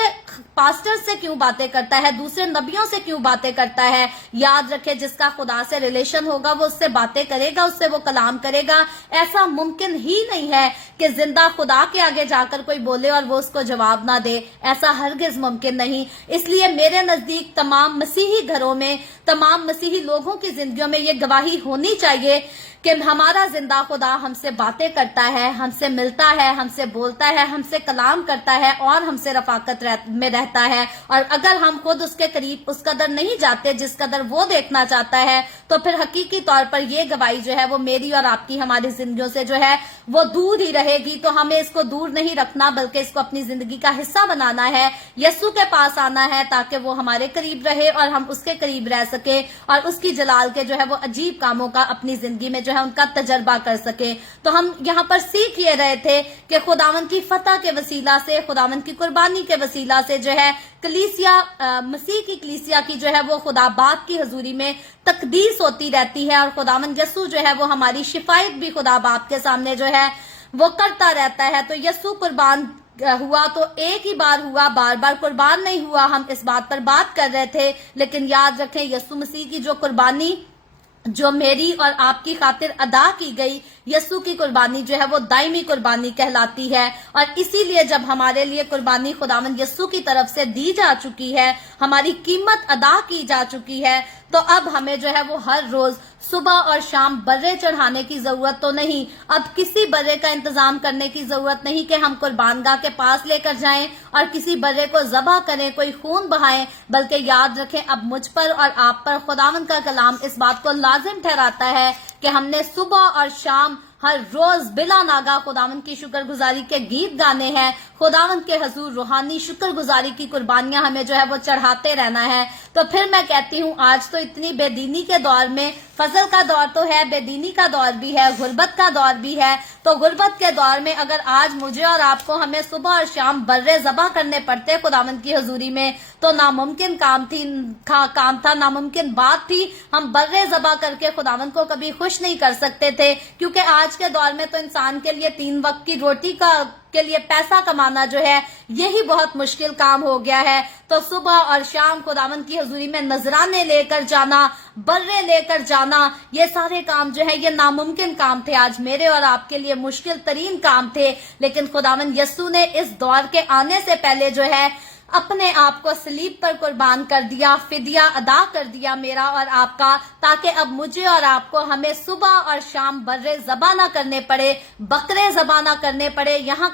پاسٹر سے کیوں باتیں کرتا ہے, دوسرے نبیوں سے کیوں باتیں کرتا ہے. یاد رکھے جس کا خدا سے ریلیشن ہوگا وہ اس سے باتیں کرے گا, اس سے وہ کلام کرے گا. ایسا ممکن ہی نہیں ہے کہ زندہ خدا کے آگے جا کر کوئی بولے اور وہ اس کو جواب نہ دے, ایسا ہرگز ممکن نہیں. اس لیے میرے نزدیک تمام مسیحی گھروں میں, تمام مسیحی لوگوں کی زندگیوں میں یہ گواہی ہونی چاہیے کہ ہمارا زندہ خدا ہم سے باتیں کرتا ہے, ہم سے ملتا ہے, ہم سے بولتا ہے, ہم سے کلام کرتا ہے, اور ہم سے رفاقت میں رہتا ہے. اور اگر ہم خود اس کے قریب اس قدر نہیں جاتے جس قدر وہ دیکھنا چاہتا ہے, تو پھر حقیقی طور پر یہ گواہی جو ہے وہ میری اور آپ کی ہماری زندگیوں سے جو ہے وہ دور ہی رہے گی. تو ہمیں اس کو دور نہیں رکھنا بلکہ اس کو اپنی زندگی کا حصہ بنانا ہے, یسوع کے پاس آنا ہے تاکہ وہ ہمارے قریب رہے اور ہم اس کے قریب رہ سکے, اور اس کی جلال کے جو ہے وہ عجیب کاموں کا اپنی زندگی میں جو ہے ان کا تجربہ کر سکے. تو ہم یہاں پر سیکھ یہ رہے تھے کہ خداوند کی فتح کے وسیلہ سے, خداوند کی قربانی کے وسیلہ سے جو ہے کلیسیا, مسیح کی کلیسیا کی جو ہے وہ خدا باپ کی حضوری میں تقدیس ہوتی رہتی ہے, اور خداوند یسوع جو ہے وہ ہماری شفایت بھی خدا باپ کے سامنے جو ہے وہ کرتا رہتا ہے. تو یسوع قربان ہوا تو ایک ہی بار ہوا, بار بار قربان نہیں ہوا. ہم اس بات پر بات کر رہے تھے, لیکن یاد رکھیں یسوع مسیح کی جو قربانی جو میری اور آپ کی خاطر ادا کی گئی, یسوع کی قربانی جو ہے وہ دائمی قربانی کہلاتی ہے. اور اسی لیے جب ہمارے لیے قربانی خداوند یسوع کی طرف سے دی جا چکی ہے, ہماری قیمت ادا کی جا چکی ہے, تو اب ہمیں جو ہے وہ ہر روز صبح اور شام برے چڑھانے کی ضرورت تو نہیں, اب کسی برے کا انتظام کرنے کی ضرورت نہیں کہ ہم قربان گاہ کے پاس لے کر جائیں اور کسی برے کو ذبح کریں, کوئی خون بہائیں. بلکہ یاد رکھیں اب مجھ پر اور آپ پر خداوند کا کلام اس بات کو لازم ٹھہراتا ہے کہ ہم نے صبح اور شام ہر روز بلا ناگا خداوند کی شکر گزاری کے گیت گانے ہیں, خداوند کے حضور روحانی شکر گزاری کی قربانیاں ہمیں جو ہے وہ چڑھاتے رہنا ہے. تو پھر میں کہتی ہوں آج تو اتنی بے دینی کے دور میں, فضل کا دور تو ہے, بے دینی کا دور بھی ہے, غربت کا دور بھی ہے, تو غربت کے دور میں اگر آج مجھے اور آپ کو ہمیں صبح اور شام برے ذبح کرنے پڑتے خداوند کی حضوری میں, تو ناممکن کام تھا, ناممکن بات تھی. ہم برے ذبح کر کے خداوند کو کبھی خوش نہیں کر سکتے تھے, کیونکہ آج کے دور میں تو انسان کے لیے 3 وقت کی روٹی کے لیے پیسہ کمانا جو ہے یہی بہت مشکل کام ہو گیا ہے. تو صبح اور شام خداوند کی حضوری میں نذرانے لے کر جانا, برے لے کر جانا, یہ سارے کام جو ہے یہ ناممکن کام تھے, آج میرے اور آپ کے لیے مشکل ترین کام تھے. لیکن خداوند یسوع نے اس دور کے آنے سے پہلے جو ہے اپنے آپ کو صلیب پر قربان کر دیا, فدیہ ادا کر دیا میرا اور آپ کا, تاکہ اب مجھے اور آپ کو ہمیں صبح اور شام برے ذبح نہ کرنے پڑے, بکرے ذبح نہ کرنے پڑے, یہاں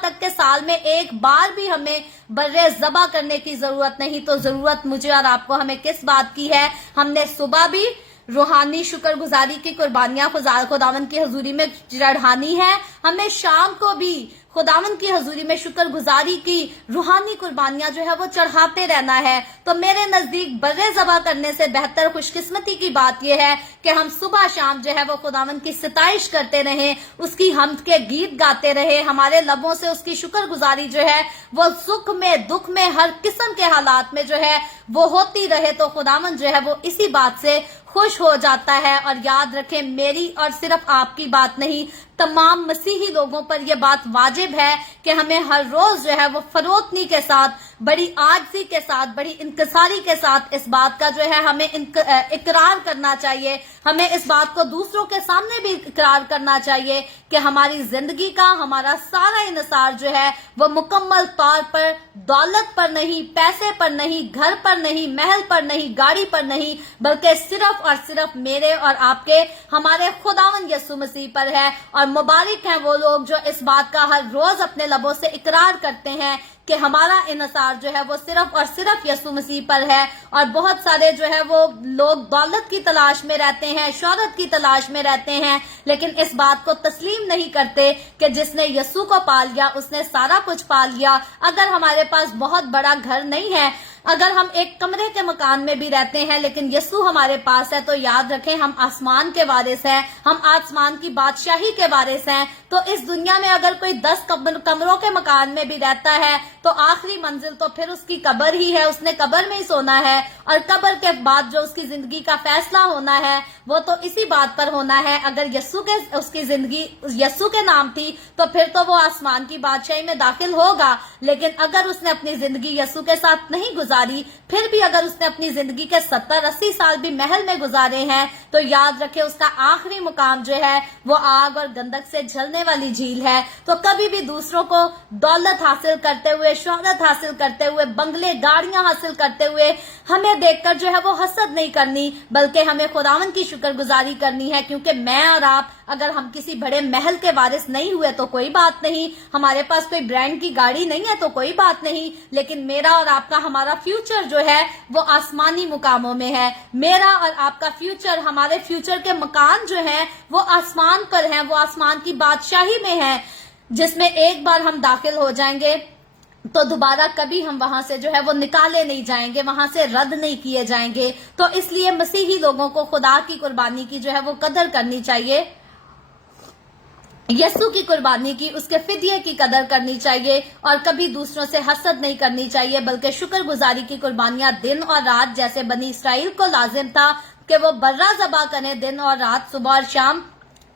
تک کہ سال میں ایک بار بھی ہمیں برے ذبح کرنے کی ضرورت نہیں. تو ضرورت مجھے اور آپ کو ہمیں کس بات کی ہے, ہم نے صبح بھی روحانی شکر گزاری کی قربانیاں خداوند کی حضوری میں چڑھانی ہے, ہمیں شام کو بھی खुदावंद की हजूरी में शुक्रगुजारी की रूहानी कुर्बानियां जो है वो चढ़ाते रहना है। तो मेरे नजदीक बर्रे ज़बा करने से बेहतर खुशकिस्मती की बात यह है कि हम सुबह शाम जो है वो खुदावंद की सिताइश करते रहें, उसकी हम्द के गीत गाते रहे, हमारे लबों से उसकी शुक्रगुजारी जो है वो सुख में दुख में हर किस्म के हालात में जो है वो होती रहे। तो खुदावंद जो है वो इसी बात से खुश हो जाता है। और याद रखें, मेरी और सिर्फ आपकी बात नहीं, तमाम मसीही लोगों पर यह बात वाजिब है कि हमें हर रोज जो है वो फरोतनी के साथ, बड़ी आजजी के साथ, बड़ी इंकसारी के साथ इस बात का जो है हमें इकरार करना चाहिए। हमें इस बात को दूसरों के सामने भी इकरार करना चाहिए कि हमारी जिंदगी का हमारा सारा इन्हिसार जो है वो मुकम्मल तौर पर दौलत पर नहीं, पैसे पर नहीं, घर पर नहीं, महल पर नहीं, गाड़ी पर नहीं, बल्कि सिर्फ और सिर्फ मेरे और आपके हमारे खुदावंद यीशु मसीह पर है। और मुबारक हैं वो लोग जो इस बात का हर रोज अपने लबों से इकरार करते हैं कि हमारा इन्हिसार जो है वो सिर्फ और सिर्फ यीशु मसीह पर है। और बहुत सारे जो है वो लोग दौलत की तलाश में रहते हैं, शोहरत की तलाश में रहते हैं, लेकिन इस बात को तस्लीम नहीं करते कि जिसने यीशु को पा लिया उसने सारा कुछ पा लिया। अगर हमारे पास बहुत बड़ा घर नहीं है, अगर हम एक कमरे के मकान में भी रहते हैं, लेकिन यीशु हमारे पास है, तो याद रखें हम आसमान के वारिस हैं, हम आसमान की बादशाही के वारिस हैं। तो इस दुनिया में अगर कोई 10 कमरों के मकान में भी रहता है तो आखिरी मंजिल तो फिर उसकी कब्र ही है, उसने कब्र में ही सोना है। और कब्र के बाद जो उसकी जिंदगी का फैसला होना है वो तो इसी बात पर होना है। अगर उसकी जिंदगी यीशु के नाम थी तो फिर तो वो आसमान की बादशाही में दाखिल होगा, लेकिन अगर उसने अपनी जिंदगी यीशु के साथ नहीं गुजारी, फिर भी अगर उसने अपनी जिंदगी के 70-80 साल भी महल में गुजारे हैं, तो याद रखे उसका आखिरी मुकाम जो है वो आग और गंधक से जलने वाली झील है। तो कभी भी दूसरों को दौलत हासिल करते हुए, शोहरत हासिल करते हुए, बंगले गाड़ियां हासिल करते हुए हमें देखकर जो है वो हसद नहीं करनी, बल्कि हमें खुदावंद की शुक्रगुजारी करनी है। क्योंकि मैं और आप अगर हम किसी बड़े महल के वारिस नहीं हुए तो कोई बात नहीं, हमारे पास कोई ब्रांड की गाड़ी नहीं है तो कोई बात नहीं, लेकिन मेरा और आपका हमारा फ्यूचर जो है वो आसमानी मुकामों में है। मेरा और आपका फ्यूचर, हमारे फ्यूचर के मकान जो है वो आसमान पर हैं, वो आसमान की बादशाही में है, जिसमें एक बार हम दाखिल हो जाएंगे तो दोबारा कभी हम वहां से जो है वो निकाले नहीं जाएंगे, वहां से रद्द नहीं किए जाएंगे। तो इसलिए मसीही लोगों को खुदा की कुर्बानी की जो है वो कदर करनी चाहिए, यीशु की कुर्बानी की, उसके फिदिये की कदर करनी चाहिए, और कभी दूसरों से हसद नहीं करनी चाहिए, बल्कि शुक्रगुजारी की कुर्बानियां दिन और रात, जैसे बनी इसराइल को लाजिम था कि वो बर्रा ज़बा करें दिन और रात, सुबह और शाम,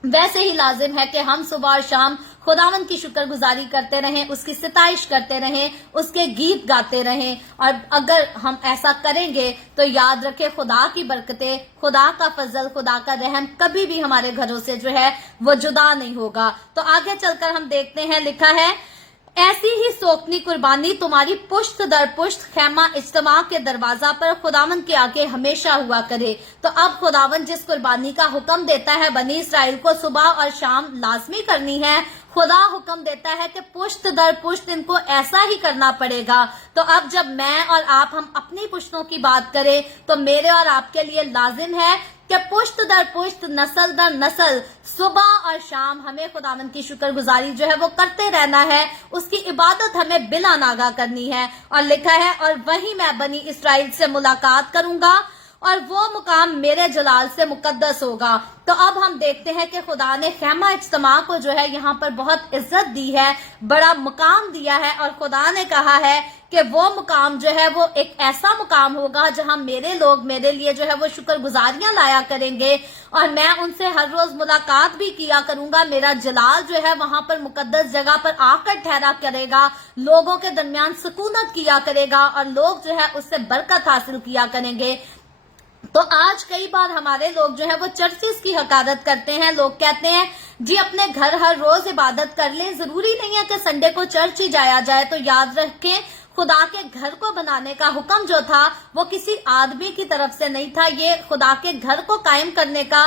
वैसे ही लाजिम है कि हम सुबह और शाम खुदावंद की शुक्रगुजारी करते रहें, उसकी सिताइश करते रहें, उसके गीत गाते रहें। और अगर हम ऐसा करेंगे तो याद रखें खुदा की बरकतें, खुदा का फजल, खुदा का रहम कभी भी हमारे घरों से जो है वो जुदा नहीं होगा। तो आगे चलकर हम देखते हैं, लिखा है, ऐसी ही सोकनी कुर्बानी तुम्हारी पुश्त दर पुश्त खैमा इज्तिमा के दरवाजा पर खुदावंद के आगे हमेशा हुआ करे। तो अब खुदावंद जिस कुर्बानी का हुक्म देता है बनी इसराइल को सुबह और शाम लाजमी करनी है, खुदा हुक्म देता है कि पुश्त दर पुश्त इनको ऐसा ही करना पड़ेगा। तो अब जब मैं और आप हम अपनी पुश्तों की बात करें तो मेरे और आपके लिए लाजिम है कि पुश्त दर पुश्त, नस्ल दर नस्ल, सुबह और शाम हमें खुदावंद की शुक्रगुजारी जो है वो करते रहना है, उसकी इबादत हमें बिला नागा करनी है। और लिखा है, और वही मैं बनी इसराइल से मुलाकात करूंगा और वो मुकाम मेरे जलाल से मुकद्दस होगा। तो अब हम देखते हैं कि खुदा ने खैमा इज्तिमा को जो है यहाँ पर बहुत इज्जत दी है, बड़ा मुकाम दिया है, और खुदा ने कहा है कि वो मुकाम जो है वो एक ऐसा मुकाम होगा जहां मेरे लोग मेरे लिए जो है वो शुक्रगुजारियां लाया करेंगे, और मैं उनसे हर रोज मुलाकात भी किया करूंगा। मेरा जलाल जो है वहां पर मुकद्दस जगह पर आकर ठहरा करेगा, लोगों के दरमियान सुकूनत किया करेगा, और लोग जो है उससे बरकत हासिल किया करेंगे। तो आज कई बार हमारे लोग जो है वो चर्चिस की हकारत करते हैं। लोग कहते हैं जी अपने घर हर रोज इबादत कर लें, जरूरी नहीं है कि संडे को चर्च ही जाया जाए। तो याद रखें, खुदा के घर को बनाने का हुक्म जो था वो किसी आदमी की तरफ से नहीं था, ये खुदा के घर को कायम करने का,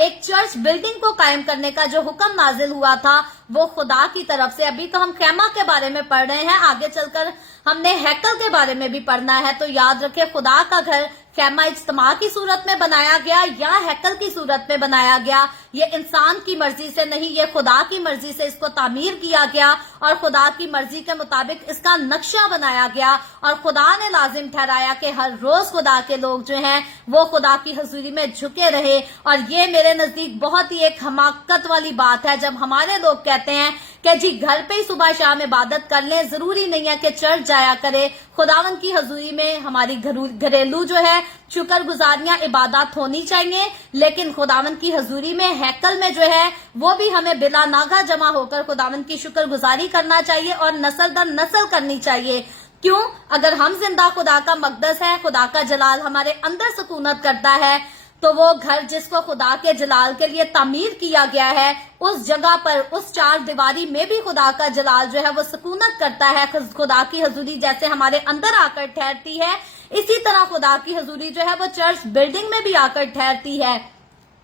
एक चर्च बिल्डिंग को कायम करने का जो हुक्म नाजिल हुआ था वो खुदा की तरफ से। अभी तो हम खैमा के बारे में पढ़ रहे हैं, आगे चलकर हमने हैकल के बारे में भी पढ़ना है। तो याद रखें, खुदा का घर खैमा इज्तिमा की सूरत में बनाया गया या हैकल की सूरत में बनाया गया, یہ انسان کی مرضی سے نہیں، یہ خدا کی مرضی سے اس کو تعمیر کیا گیا اور خدا کی مرضی کے مطابق اس کا نقشہ بنایا گیا، اور خدا نے لازم ٹھہرایا کہ ہر روز خدا کے لوگ جو ہیں وہ خدا کی حضوری میں جھکے رہے۔ اور یہ میرے نزدیک بہت ہی ایک حماقت والی بات ہے جب ہمارے لوگ کہتے ہیں کہ جی گھر پہ ہی صبح شام عبادت کر لیں، ضروری نہیں ہے کہ چرچ جایا کرے۔ خداوند کی حضوری میں ہماری گھریلو جو ہے شکر گزاریاں عبادات ہونی چاہیے، لیکن خداوند کی حضوری میں ہیکل میں جو ہے وہ بھی ہمیں بلا ناغہ جمع ہو کر خداوند کی شکر گزاری کرنا چاہیے اور نسل در نسل کرنی چاہیے۔ کیوں؟ اگر ہم زندہ خدا کا مقدس ہے، خدا کا جلال ہمارے اندر سکونت کرتا ہے، تو وہ گھر جس کو خدا کے جلال کے لیے تعمیر کیا گیا ہے، اس جگہ پر اس چار دیواری میں بھی خدا کا جلال جو ہے وہ سکونت کرتا ہے۔ خدا کی حضوری جیسے ہمارے اندر آ کر ٹھہرتی ہے، اسی طرح خدا کی حضوری جو ہے وہ چرچ بلڈنگ میں بھی آ کر ٹھہرتی ہے۔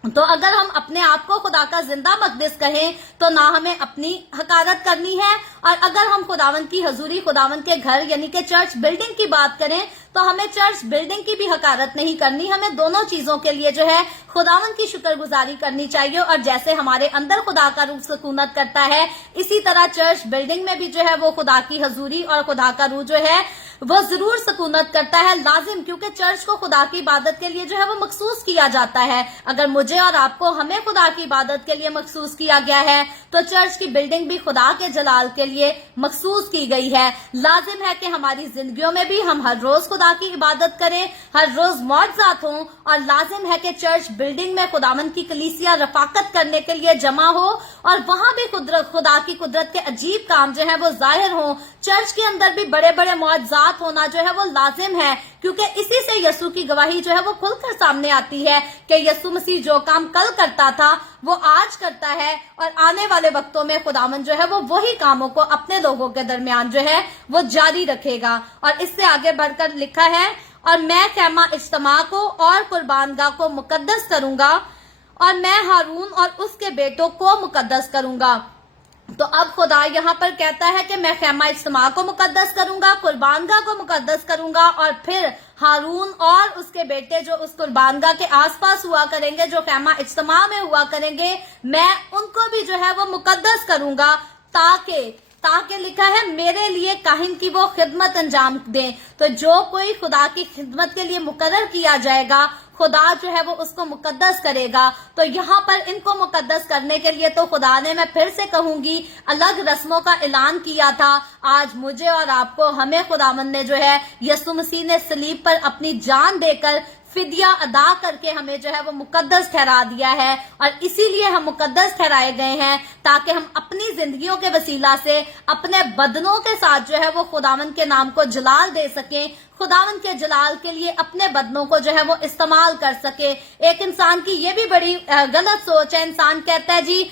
تو اگر ہم اپنے آپ کو خدا کا زندہ مقدس کہیں تو نہ ہمیں اپنی حقارت کرنی ہے، اور اگر ہم خداوند کی حضوری، خداوند کے گھر یعنی کہ چرچ بلڈنگ کی بات کریں تو ہمیں چرچ بلڈنگ کی بھی حقارت نہیں کرنی، ہمیں دونوں چیزوں کے لیے جو ہے خداوند کی شکر گزاری کرنی چاہیے۔ اور جیسے ہمارے اندر خدا کا روح سکونت کرتا ہے، اسی طرح چرچ بلڈنگ میں بھی جو ہے وہ خدا کی حضوری اور خدا کا روح جو ہے وہ ضرور سکونت کرتا ہے، لازم، کیونکہ چرچ کو خدا کی عبادت کے لیے جو ہے وہ مخصوص کیا جاتا ہے۔ اگر مجھے اور آپ کو ہمیں خدا کی عبادت کے لیے مخصوص کیا گیا ہے تو چرچ کی بلڈنگ بھی خدا کے جلال کے لیے مخصوص کی گئی ہے۔ لازم ہے کہ ہماری زندگیوں میں بھی ہم ہر روز خدا کی عبادت کریں، ہر روز معجزات ہوں، اور لازم ہے کہ چرچ بلڈنگ میں خداوند کی کلیسیا رفاقت کرنے کے لیے جمع ہو، اور وہاں بھی خدا کی قدرت کے عجیب کام جو ہے وہ ظاہر ہوں۔ چرچ کے اندر بھی بڑے بڑے معجزات ہونا جو ہے وہ لازم ہے، کیونکہ اسی سے یسوع کی گواہی جو ہے وہ کھل کر سامنے آتی ہے کہ یسوع مسیح جو کام کل کرتا تھا وہ آج کرتا ہے، اور آنے والے وقتوں میں خداوند جو ہے وہ وہی کاموں کو اپنے لوگوں کے درمیان جو ہے وہ جاری رکھے گا۔ اور اس سے آگے بڑھ کر لکھا ہے، اور میں خیمہ اجتماع کو اور قربان گاہ کو مقدس کروں گا، اور میں ہارون اور اس کے بیٹوں کو مقدس کروں گا۔ تو اب خدا یہاں پر کہتا ہے کہ میں خیمہ اجتماع کو مقدس کروں گا، قربان گاہ کو مقدس کروں گا، اور پھر ہارون اور اس کے بیٹے جو اس قربان گاہ کے آس پاس ہوا کریں گے، جو خیمہ اجتماع میں ہوا کریں گے، میں ان کو بھی جو ہے وہ مقدس کروں گا، تاکہ لکھا ہے میرے لیے کاہن کی وہ خدمت انجام دیں۔ تو جو کوئی خدا کی خدمت کے لیے مقرر کیا جائے گا، خدا جو ہے وہ اس کو مقدس کرے گا۔ تو یہاں پر ان کو مقدس کرنے کے لیے تو خدا نے، میں پھر سے کہوں گی، الگ رسموں کا اعلان کیا تھا۔ آج مجھے اور آپ کو، ہمیں خداوند نے جو ہے یسوع مسیح نے صلیب پر اپنی جان دے کر، فدیہ ادا کر کے ہمیں جو ہے وہ مقدس ٹھہرا دیا ہے، اور اسی لیے ہم مقدس ٹھہرائے گئے ہیں تاکہ ہم اپنی زندگیوں کے وسیلہ سے اپنے بدنوں کے ساتھ جو ہے وہ خداوند کے نام کو جلال دے سکیں، خداوند کے جلال کے لیے اپنے بدنوں کو جو ہے وہ استعمال کر سکے۔ ایک انسان کی یہ بھی بڑی غلط سوچ ہے، انسان کہتا ہے جی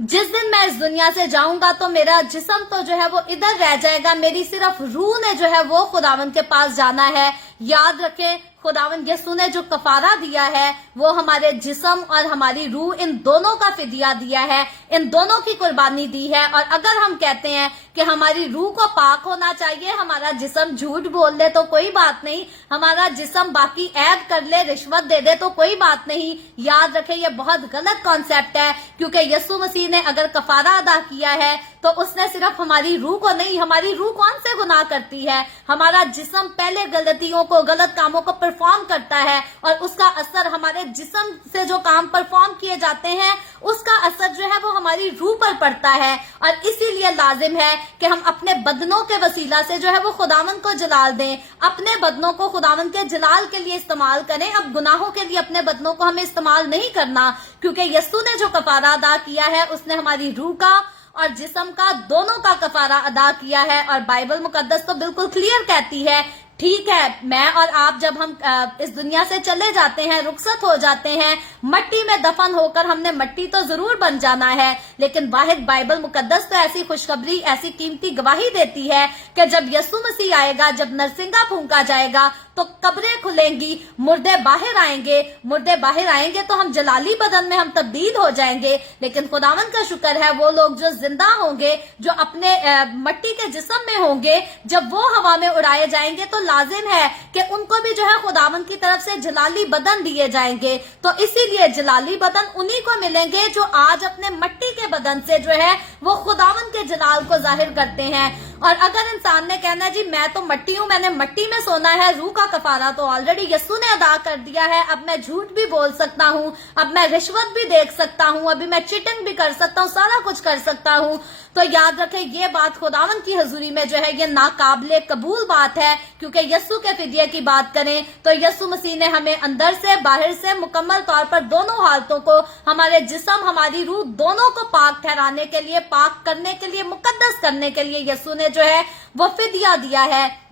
جس دن میں اس دنیا سے جاؤں گا تو میرا جسم تو جو ہے وہ ادھر رہ جائے گا، میری صرف روح نے جو ہے وہ خداوند کے پاس جانا ہے۔ یاد رکھیں، خداوند یسوع نے جو کفارہ دیا ہے وہ ہمارے جسم اور ہماری روح ان دونوں کا فدیہ دیا ہے، ان دونوں کی قربانی دی ہے۔ اور اگر ہم کہتے ہیں کہ ہماری روح کو پاک ہونا چاہیے، ہمارا جسم جھوٹ بول دے تو کوئی بات نہیں، ہمارا جسم باقی عیب کر لے، رشوت دے دے تو کوئی بات نہیں، یاد رکھیں یہ بہت غلط کانسیپٹ ہے، کیونکہ یسوع مسیح نے اگر کفارہ ادا کیا ہے تو اس نے صرف ہماری روح کو نہیں، ہماری روح کون سے گناہ کرتی ہے؟ ہمارا جسم پہلے غلطیوں کو، غلط کاموں کو پرفارم کرتا ہے، اور اس کا اثر ہمارے جسم سے جو کام پرفارم کیے جاتے ہیں اس کا اثر جو ہے وہ ہماری روح پر پڑتا ہے۔ اور اسی لیے لازم ہے کہ ہم اپنے بدنوں کے وسیلہ سے جو ہے وہ خداوند کو جلال دیں، اپنے بدنوں کو خداوند کے جلال کے لیے استعمال کریں۔ اب گناہوں کے لیے اپنے بدنوں کو ہمیں استعمال نہیں کرنا، کیونکہ یسوع نے جو کفارہ ادا کیا ہے اس نے ہماری روح کا اور جسم کا، دونوں کا کفارہ ادا کیا ہے۔ اور بائبل مقدس تو بالکل کلیئر کہتی ہے، ٹھیک ہے، میں اور آپ جب ہم اس دنیا سے چلے جاتے ہیں، رخصت ہو جاتے ہیں، مٹی میں دفن ہو کر ہم نے مٹی تو ضرور بن جانا ہے، لیکن واحد بائبل مقدس تو ایسی خوشخبری، ایسی قیمتی گواہی دیتی ہے کہ جب یسوع مسیح آئے گا، جب نرسنگا پھونکا جائے گا तो कब्रें खुलेंगी, मुर्दे बाहर आएंगे, मुर्दे बाहर आएंगे तो हम जलाली बदन में हम तब्दील हो जाएंगे। लेकिन खुदावन का शुक्र है वो लोग जो जिंदा होंगे, जो अपने मट्टी के जिस्म में होंगे, जब वो हवा में उड़ाए जाएंगे तो लाजिम है कि उनको भी जो है खुदावन की तरफ से जलाली बदन दिए जाएंगे। तो इसीलिए जलाली बदन उन्हीं को मिलेंगे जो आज अपने मट्टी के बदन से जो है वो खुदावन के जलाल को जाहिर करते हैं। और अगर इंसान ने कहना है जी मैं तो मट्टी हूं, मैंने मट्टी में सोना है, रूह का कफारा तो ऑलरेडी यस्सु ने अदा कर दिया है, अब मैं झूठ भी बोल सकता हूं, अब मैं रिश्वत भी देख सकता हूं, अभी मैं चिटिंग भी कर सकता हूं, सारा कुछ कर सकता हूं, तो याद रखें ये बात खुदावन की हजूरी में जो है ये नाकाबिले कबूल बात है। क्योंकि यस्सु के फिदिये की बात करें तो यस्सु मसीह ने हमें अंदर से बाहर से मुकम्मल तौर पर दोनों हालतों को, हमारे जिस्म हमारी रूह दोनों को पाक ठहराने के लिए, पाक करने के लिए, मुकद्दस करने के लिए यस्सु ने जो है वो फिदिया दिया है।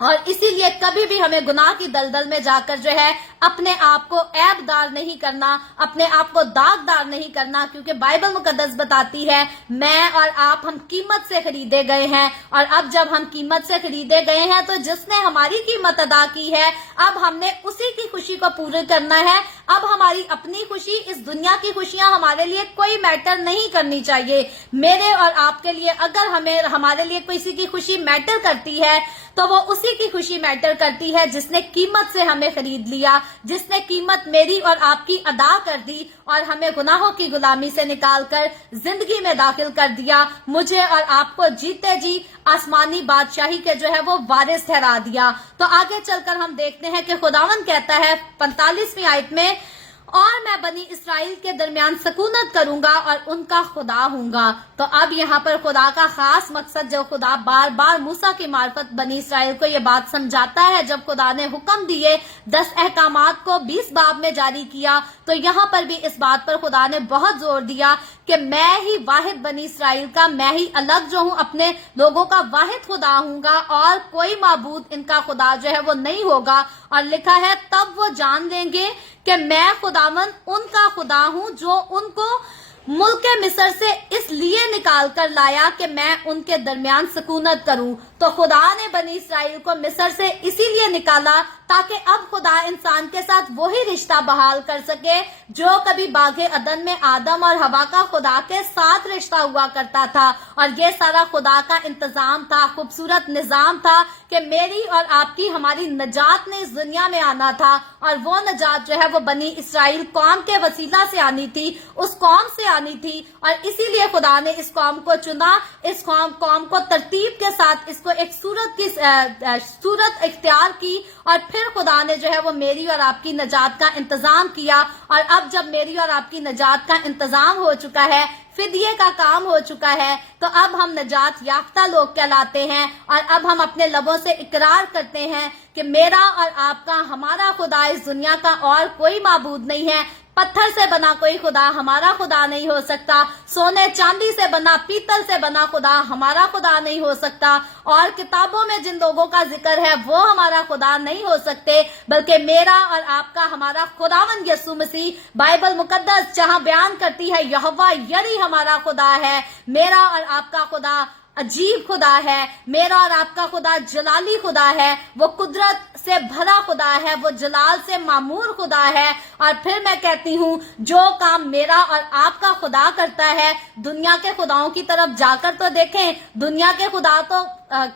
और इसीलिए कभी भी हमें गुनाह की दलदल में जाकर जो है अपने आप को ऐबदार नहीं करना, अपने आप को दागदार नहीं करना, क्योंकि बाइबल मुकद्दस बताती है मैं और आप हम कीमत से खरीदे गए हैं। और अब जब हम कीमत से खरीदे गए हैं तो जिसने हमारी कीमत अदा की है अब हमने उसी की खुशी को पूरी करना है। अब हमारी अपनी खुशी, इस दुनिया की खुशियां हमारे लिए कोई मैटर नहीं करनी चाहिए। मेरे और आपके लिए अगर हमारे लिए किसी की खुशी मैटर करती है तो वो उसी की खुशी मैटर करती है जिसने कीमत से हमें खरीद लिया, जिसने कीमत मेरी और आपकी अदा कर दी और हमें गुनाहों की गुलामी से निकालकर जिंदगी में दाखिल कर दिया, मुझे और आपको जीते जी आसमानी बादशाही के जो है वो वारिस ठहरा दिया। तो आगे चलकर हम देखते हैं कि खुदावन कहता है 45वीं आयत में, और मैं बनी इस्राएल के दरमियान सकूनत करूंगा और उनका खुदा हूंगा। तो अब यहाँ पर खुदा का खास मकसद, जो खुदा बार बार मूसा की मार्फत बनी इस्राएल को ये बात समझाता है, जब खुदा ने हुक्म दिए 10 अहकामात को 20 बाब में जारी किया, तो यहाँ पर भी इस बात पर खुदा ने बहुत जोर दिया कि मैं ही वाहिद बनी इस्राएल का, मैं ही अलग जो हूँ अपने लोगों का वाहिद खुदा हूँगा और कोई माबूद इनका खुदा जो है वो नहीं होगा। और लिखा है तब वो जान लेंगे कि मैं खुदावन उनका खुदा हूँ जो उनको मुल्क मिस्र से इसलिए निकाल कर लाया कि मैं उनके दरमियान सकूनत करूं। तो खुदा ने बनी इस्राएल को मिस्र से इसीलिए निकाला ताकि अब खुदा इंसान के साथ वही रिश्ता बहाल कर सके जो कभी बागे अदन में आदम और हवा का खुदा के साथ रिश्ता हुआ करता था। और ये सारा खुदा का इंतजाम था, खूबसूरत निजाम था कि मेरी और आपकी, हमारी नजात ने इस दुनिया में आना था। और वो नजात जो है वो बनी इस्राएल कौम के वसीला से आनी थी, उस कौम से आनी थी। और इसीलिए खुदा ने इस कौम को चुना, इस कौम को तरतीब के साथ इसको एक सूरत इख्तियार की और फिर खुदा ने जो है वो मेरी और आपकी नजात का इंतजाम किया। और अब जब मेरी और आपकी नजात का इंतजाम हो चुका है, फिदिये का काम हो चुका है, तो अब हम नजात याफ्ता लोग कहलाते हैं। और अब हम अपने लबों से इकरार करते हैं कि मेरा और आपका, हमारा खुदा इस दुनिया का और कोई माबूद नहीं है। पत्थर से बना कोई खुदा हमारा खुदा नहीं हो सकता, सोने चांदी से बना, पीतल से बना खुदा हमारा खुदा नहीं हो सकता, और किताबों में जिन लोगों का जिक्र है वो हमारा खुदा नहीं हो सकते, बल्कि मेरा और आपका, हमारा खुदावन यस्सु मसीह, बाइबल मुकद्दस जहां बयान करती है यहोवा यरी हमारा खुदा है। मेरा और आपका खुदा अजीब खुदा है, मेरा और आपका खुदा जलाली खुदा है, वो कुदरत से भरा खुदा है, वो जलाल से मामूर खुदा है। और फिर मैं कहती हूँ जो काम मेरा और आपका खुदा करता है, दुनिया के खुदाओं की तरफ जाकर तो देखें, दुनिया के खुदा तो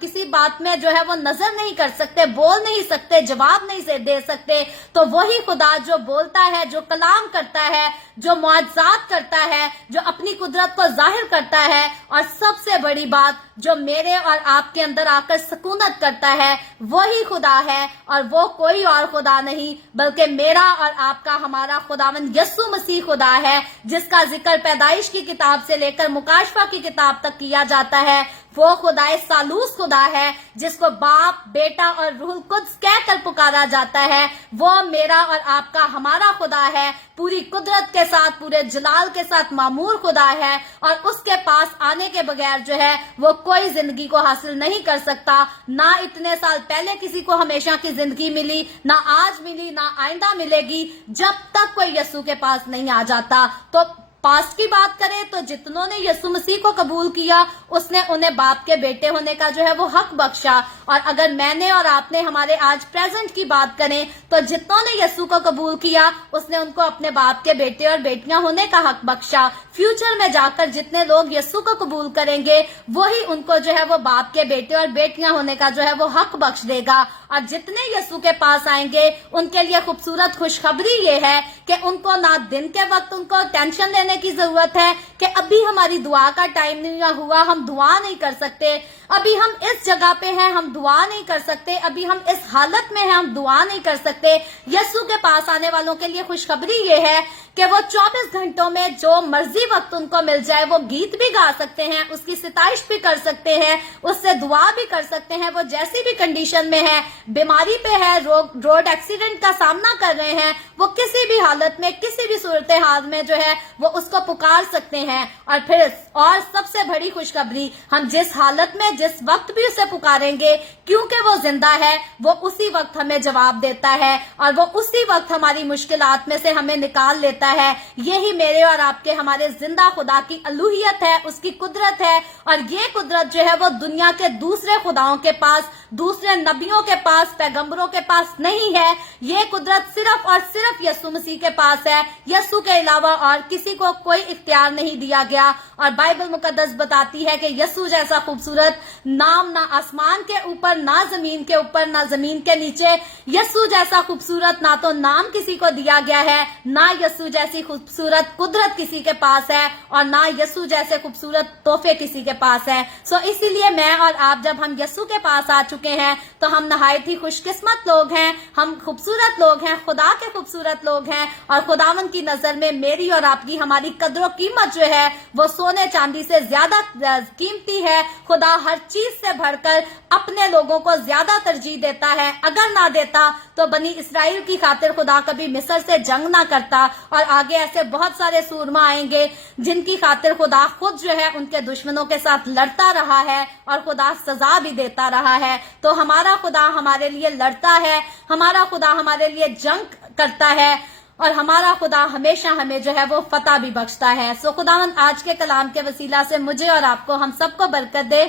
किसी बात में जो है वो नजर नहीं कर सकते, बोल नहीं सकते, जवाब नहीं दे सकते। तो वही खुदा जो बोलता है, जो कलाम करता है, जो मुआजिज़ात करता है, जो अपनी कुदरत को जाहिर करता है, और सबसे बड़ी बात जो मेरे और आपके अंदर आकर सकूनत करता है, वही खुदा है। और वो कोई और खुदा नहीं बल्कि मेरा और आपका, हमारा खुदावन यस्सु मसीह खुदा है, जिसका जिक्र पैदाइश की किताब से लेकर मुकाशफा की किताब तक किया जाता है। वो खुदाए सालूस खुदा है, जिसको बाप, बेटा और रूहुल कुद्स कहकर पुकारा जाता है। वो मेरा और आपका, हमारा खुदा है, पूरी कुदरत के साथ, पूरे जलाल के साथ मामूर खुदा है। और उसके पास आने के बगैर जो है वो कोई जिंदगी को हासिल नहीं कर सकता। ना इतने साल पहले किसी को हमेशा की जिंदगी मिली, ना आज मिली, ना आइंदा मिलेगी, जब तक कोई यस्सु के पास नहीं आ जाता। तो पास्ट की बात करें तो जितनों ने यीशु मसीह को कबूल किया उसने उन्हें बाप के बेटे होने का जो है वो हक बख्शा। और अगर मैंने और आपने हमारे आज प्रेजेंट की बात करें तो जितनों ने यीशु को कबूल किया उसने उनको अपने बाप के बेटे और बेटियां होने का हक बख्शा। फ्यूचर में जाकर जितने लोग यीशु को कबूल करेंगे वही उनको जो है वो बाप के बेटे और बेटियां होने का जो है वो हक बख्श देगा। और जितने यीशु के पास आएंगे उनके लिए खूबसूरत खुशखबरी ये है कि उनको ना दिन के वक्त उनको टेंशन लेने की जरूरत है कि अभी हमारी दुआ का टाइम नहीं हुआ, हम दुआ नहीं कर सकते, अभी हम इस जगह पे हैं, हम दुआ नहीं कर सकते, अभी हम इस हालत में हैं, हम दुआ नहीं कर सकते। यीशु के पास आने वालों के लिए खुशखबरी ये है कि वो 24 घंटों में जो मर्जी वक्त उनको मिल जाए वो गीत भी गा सकते हैं, उसकी सिताइश भी कर सकते हैं, उससे दुआ भी कर सकते हैं। वो जैसी भी कंडीशन में है, बीमारी पे है, रोड एक्सीडेंट का सामना कर रहे हैं, वो किसी भी हालत में किसी भी सूरत हाल में जो है वो उसको पुकार सकते हैं। और फिर और सबसे बड़ी खुशखबरी, हम जिस हालत में जिस वक्त भी उसे पुकारेंगे क्योंकि वो जिंदा है, वो उसी वक्त हमें जवाब देता है और वो उसी वक्त हमारी मुश्किलात में से हमें निकाल लेता है। यही मेरे और आपके हमारे जिंदा खुदा की अलूहियत है, उसकी कुदरत है। और ये कुदरत जो है वो दुनिया के दूसरे खुदाओं के पास, दूसरे नबियों के पास, पैगंबरों के पास नहीं है। ये कुदरत सिर्फ और सिर्फ यीशु मसीह के पास है। यीशु के अलावा और किसी को कोई इख्तियार नहीं दिया गया। और बाइबल मुकद्दस बताती है कि यीशु जैसा खूबसूरत नाम ना आसमान के ऊपर, ना जमीन के ऊपर, ना जमीन के नीचे, यीशु जैसा खूबसूरत ना तो नाम किसी को दिया गया है, ना यीशु जैसी खूबसूरत कुदरत किसी के पास है, और ना यीशु जैसे खूबसूरत तोहफे किसी के पास है। सो इसीलिए मैं और आप जब हम यीशु के पास आ चुके हैं तो हम नहायत ही खुशकिस्मत लोग हैं, हम खूबसूरत लोग हैं, खुदा के खूबसूरत लोग हैं। और खुदावन की नजर में मेरी और आपकी हमारी कदर कीमत जो है वो सोने चांदी से ज्यादा कीमती है। खुदा हर चीज से बढ़कर अपने लोगों को ज्यादा तरजीह देता है। अगर ना देता तो बनी इसराइल की खातिर खुदा कभी मिस्र से जंग ना करता। और आगे ऐसे बहुत सारे सूरमा आएंगे जिनकी खातिर खुदा खुद जो है उनके दुश्मनों के साथ लड़ता रहा है और खुदा सजा भी देता रहा है। तो हमारा खुदा हमारे लिए लड़ता है, हमारा खुदा हमारे लिए जंग करता है और हमारा खुदा हमेशा हमें जो है वो फतह भी बख्शता है। सो खुदावंद आज के कलाम के वसीला से मुझे और आपको, हम सबको बरकत दे।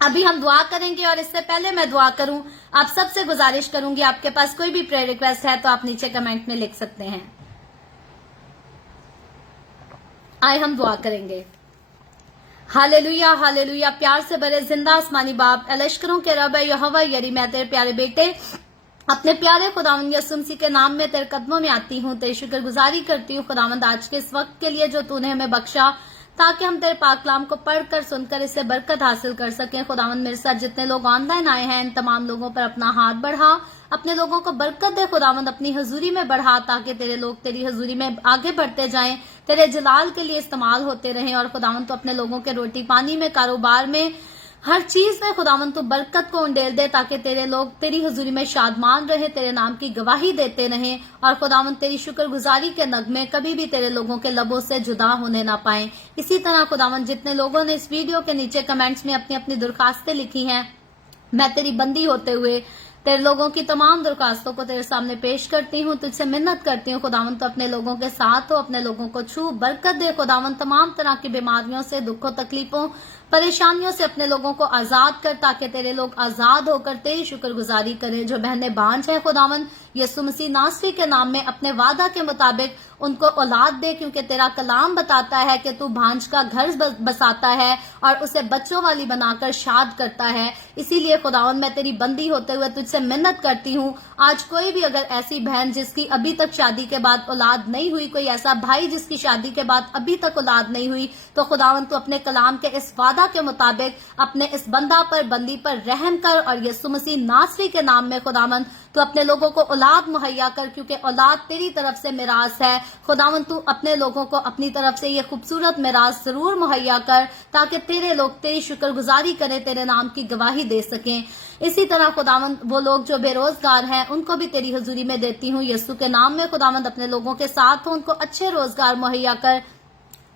अभी हम दुआ करेंगे और इससे पहले मैं दुआ करूं, आप सबसे गुजारिश करूंगी, आपके पास कोई भी प्रेयर रिक्वेस्ट है तो आप नीचे कमेंट में लिख सकते हैं। आए हम दुआ करेंगे। Hallelujah hallelujah. प्यार से भरे जिंदा आसमानी बाप, लश्करों के रब यहोवा यरी, मैं तेरे प्यारे बेटे अपने प्यारे खुदावंद यीशु मसीह के नाम में तेरे कदमों में आती हूँ, तेरी शुक्रगुजारी करती हूँ खुदावंद आज के इस वक्त के लिए जो तूने हमें बख्शा, ताकि हम तेरे पाक कलाम को पढ़कर सुनकर इससे बरकत हासिल कर सकें। खुदावंद मेरे साथ जितने लोग ऑनलाइन आए हैं इन तमाम लोगों पर अपना हाथ बढ़ा, अपने लोगों को बरकत दे खुदावंद, अपनी हजूरी में बढ़ा, ताकि तेरे लोग तेरी हजूरी में आगे बढ़ते जाएं, तेरे जलाल के लिए इस्तेमाल होते रहें। और खुदावंद तो अपने लोगों के रोटी पानी में, कारोबार में, हर चीज में खुदावंद तो बरकत को उंडेल दे, ताकि तेरे लोग तेरी हजूरी में शादमान रहे, तेरे नाम की गवाही देते रहें। और खुदावंद तेरी शुक्रगुजारी के नगमे कभी भी तेरे लोगों के लबों से जुदा होने ना पाए। इसी तरह खुदावंद जितने लोगों ने इस वीडियो के नीचे कमेंट्स में अपनी अपनी दरखास्तें लिखी हैं, मैं तेरी बंदी होते हुए तेरे लोगों की तमाम दरखास्तों को तेरे सामने पेश करती हूँ, तुझसे मिन्नत करती हूँ खुदावंद तो अपने लोगों के साथ हो, अपने लोगों को छू, बरकत दे खुदावंद, तमाम तरह की बीमारियों से, दुखों, तकलीफों, परेशानियों से अपने लोगों को आजाद कर, ताकि तेरे लोग आजाद होकर तेरी शुक्रगुजारी करें। जो बहनें बांझ हैं खुदावंद यीशु मसीह नासरी के नाम में अपने वादा के मुताबिक उनको औलाद दे, क्योंकि तेरा कलाम बताता है कि तू भांज का घर बसाता है और उसे बच्चों वाली बनाकर शाद करता है। इसीलिए खुदावंद मैं तेरी बंदी होते हुए तुझसे मिन्नत करती हूँ, आज कोई भी अगर ऐसी बहन जिसकी अभी तक शादी के बाद औलाद नहीं हुई, कोई ऐसा भाई जिसकी शादी के बाद अभी तक औलाद नहीं हुई, तो खुदावंद तू अपने कलाम के इस वादा के मुताबिक अपने इस बंदा पर, बंदी पर रहम कर। और यीशु मसीह नासरी के नाम में खुदावंद तू अपने लोगों को औलाद मुहैया कर, क्योंकि औलाद तेरी तरफ से मिरास है। खुदावंद तू अपने लोगों को अपनी तरफ से ये खूबसूरत मिरास जरूर मुहैया कर, ताकि तेरे लोग तेरी शुक्रगुजारी करें, तेरे नाम की गवाही दे सकें। इसी तरह खुदावंद वो लोग जो बेरोजगार हैं उनको भी तेरी हजूरी में देती हूँ, यीशु के नाम में खुदावंद अपने लोगों के साथ हो, उनको अच्छे रोजगार मुहैया कर,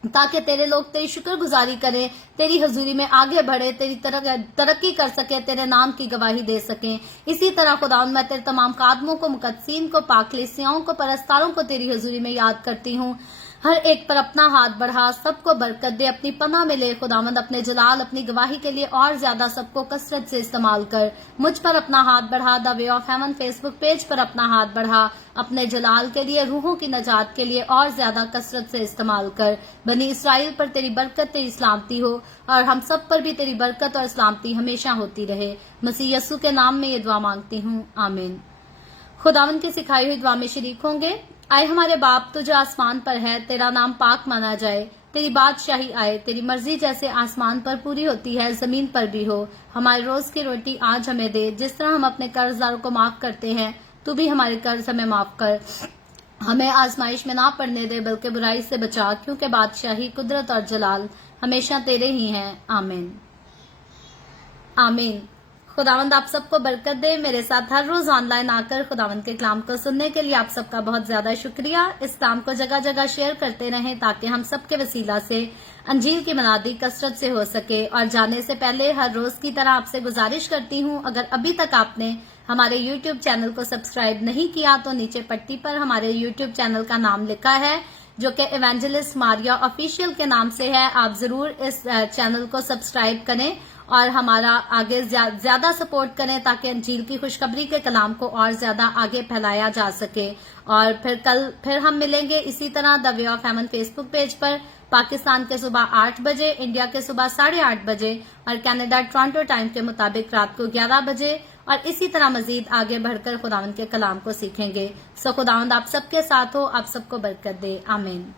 ताकि तेरे लोग तेरी शुक्रगुजारी करें, तेरी हजूरी में आगे बढ़े, तेरी तरक्की कर सके, तेरे नाम की गवाही दे सकें। इसी तरह खुदावंद मैं तेरे तमाम कादमों को, मुकद्दसीन को, पाकलीसियाओं को, परस्तारों को तेरी हजूरी में याद करती हूँ। ہر ایک پر اپنا ہاتھ بڑھا، سب کو برکت دے، اپنی پناہ میں لے خداوند، اپنے جلال اپنی گواہی کے لیے اور زیادہ سب کو کثرت سے استعمال کر۔ مجھ پر اپنا ہاتھ بڑھا، the Way of Heaven Facebook page پر اپنا ہاتھ بڑھا، اپنے جلال کے لیے، روحوں کی نجات کے لیے اور زیادہ کثرت سے استعمال کر۔ بنی اسرائیل پر تیری برکت، تیری سلامتی ہو، اور ہم سب پر بھی تیری برکت اور سلامتی ہمیشہ ہوتی رہے۔ مسیح یسوع کے نام میں یہ دعا مانگتی ہوں، آمین۔ خداوند کی سکھائی ہوئی دعا میں شریک ہوں گے۔ آئے ہمارے باپ، تو جو آسمان پر ہے، تیرا نام پاک مانا جائے، تیری بادشاہی آئے، تیری مرضی جیسے آسمان پر پوری ہوتی ہے زمین پر بھی ہو۔ ہمارے روز کی روٹی آج ہمیں دے، جس طرح ہم اپنے قرض داروں کو معاف کرتے ہیں، تو بھی ہمارے قرض ہمیں معاف کر۔ ہمیں آزمائش میں نہ پڑنے دے، بلکہ برائی سے بچا، کیونکہ بادشاہی، قدرت اور جلال ہمیشہ تیرے ہی ہیں، آمین۔ آمین۔ خداوند آپ سب کو برکت دے۔ میرے ساتھ ہر روز آن لائن آ کر خداوند کے کلام کو سننے کے لیے آپ سب کا بہت زیادہ شکریہ۔ اس کلام کو جگہ جگہ شیئر کرتے رہیں تاکہ ہم سب کے وسیلہ سے انجیل کی منادی کثرت سے ہو سکے۔ اور جانے سے پہلے ہر روز کی طرح آپ سے گزارش کرتی ہوں، اگر ابھی تک آپ نے ہمارے یوٹیوب چینل کو سبسکرائب نہیں کیا تو نیچے پٹی پر ہمارے یوٹیوب چینل کا نام لکھا ہے، جو کہ ایونجلسٹ ماریا آفیشیل کے نام سے ہے۔ آپ ضرور اس چینل کو سبسکرائب کریں اور ہمارا آگے زیادہ سپورٹ کریں تاکہ انجیل کی خوشخبری کے کلام کو اور زیادہ آگے پھیلایا جا سکے۔ اور پھر ہم ملیں گے اسی طرح the Way of Heaven Facebook page پر، پاکستان کے صبح 8 بجے، انڈیا کے صبح 8:30 بجے، اور کینیڈا ٹورانٹو ٹائم کے مطابق رات کو 11 بجے، اور اسی طرح مزید آگے بڑھ کر خداوند کے کلام کو سیکھیں گے۔ خداوند آپ سب کے ساتھ ہو، آپ سب کو برکت دے، آمین۔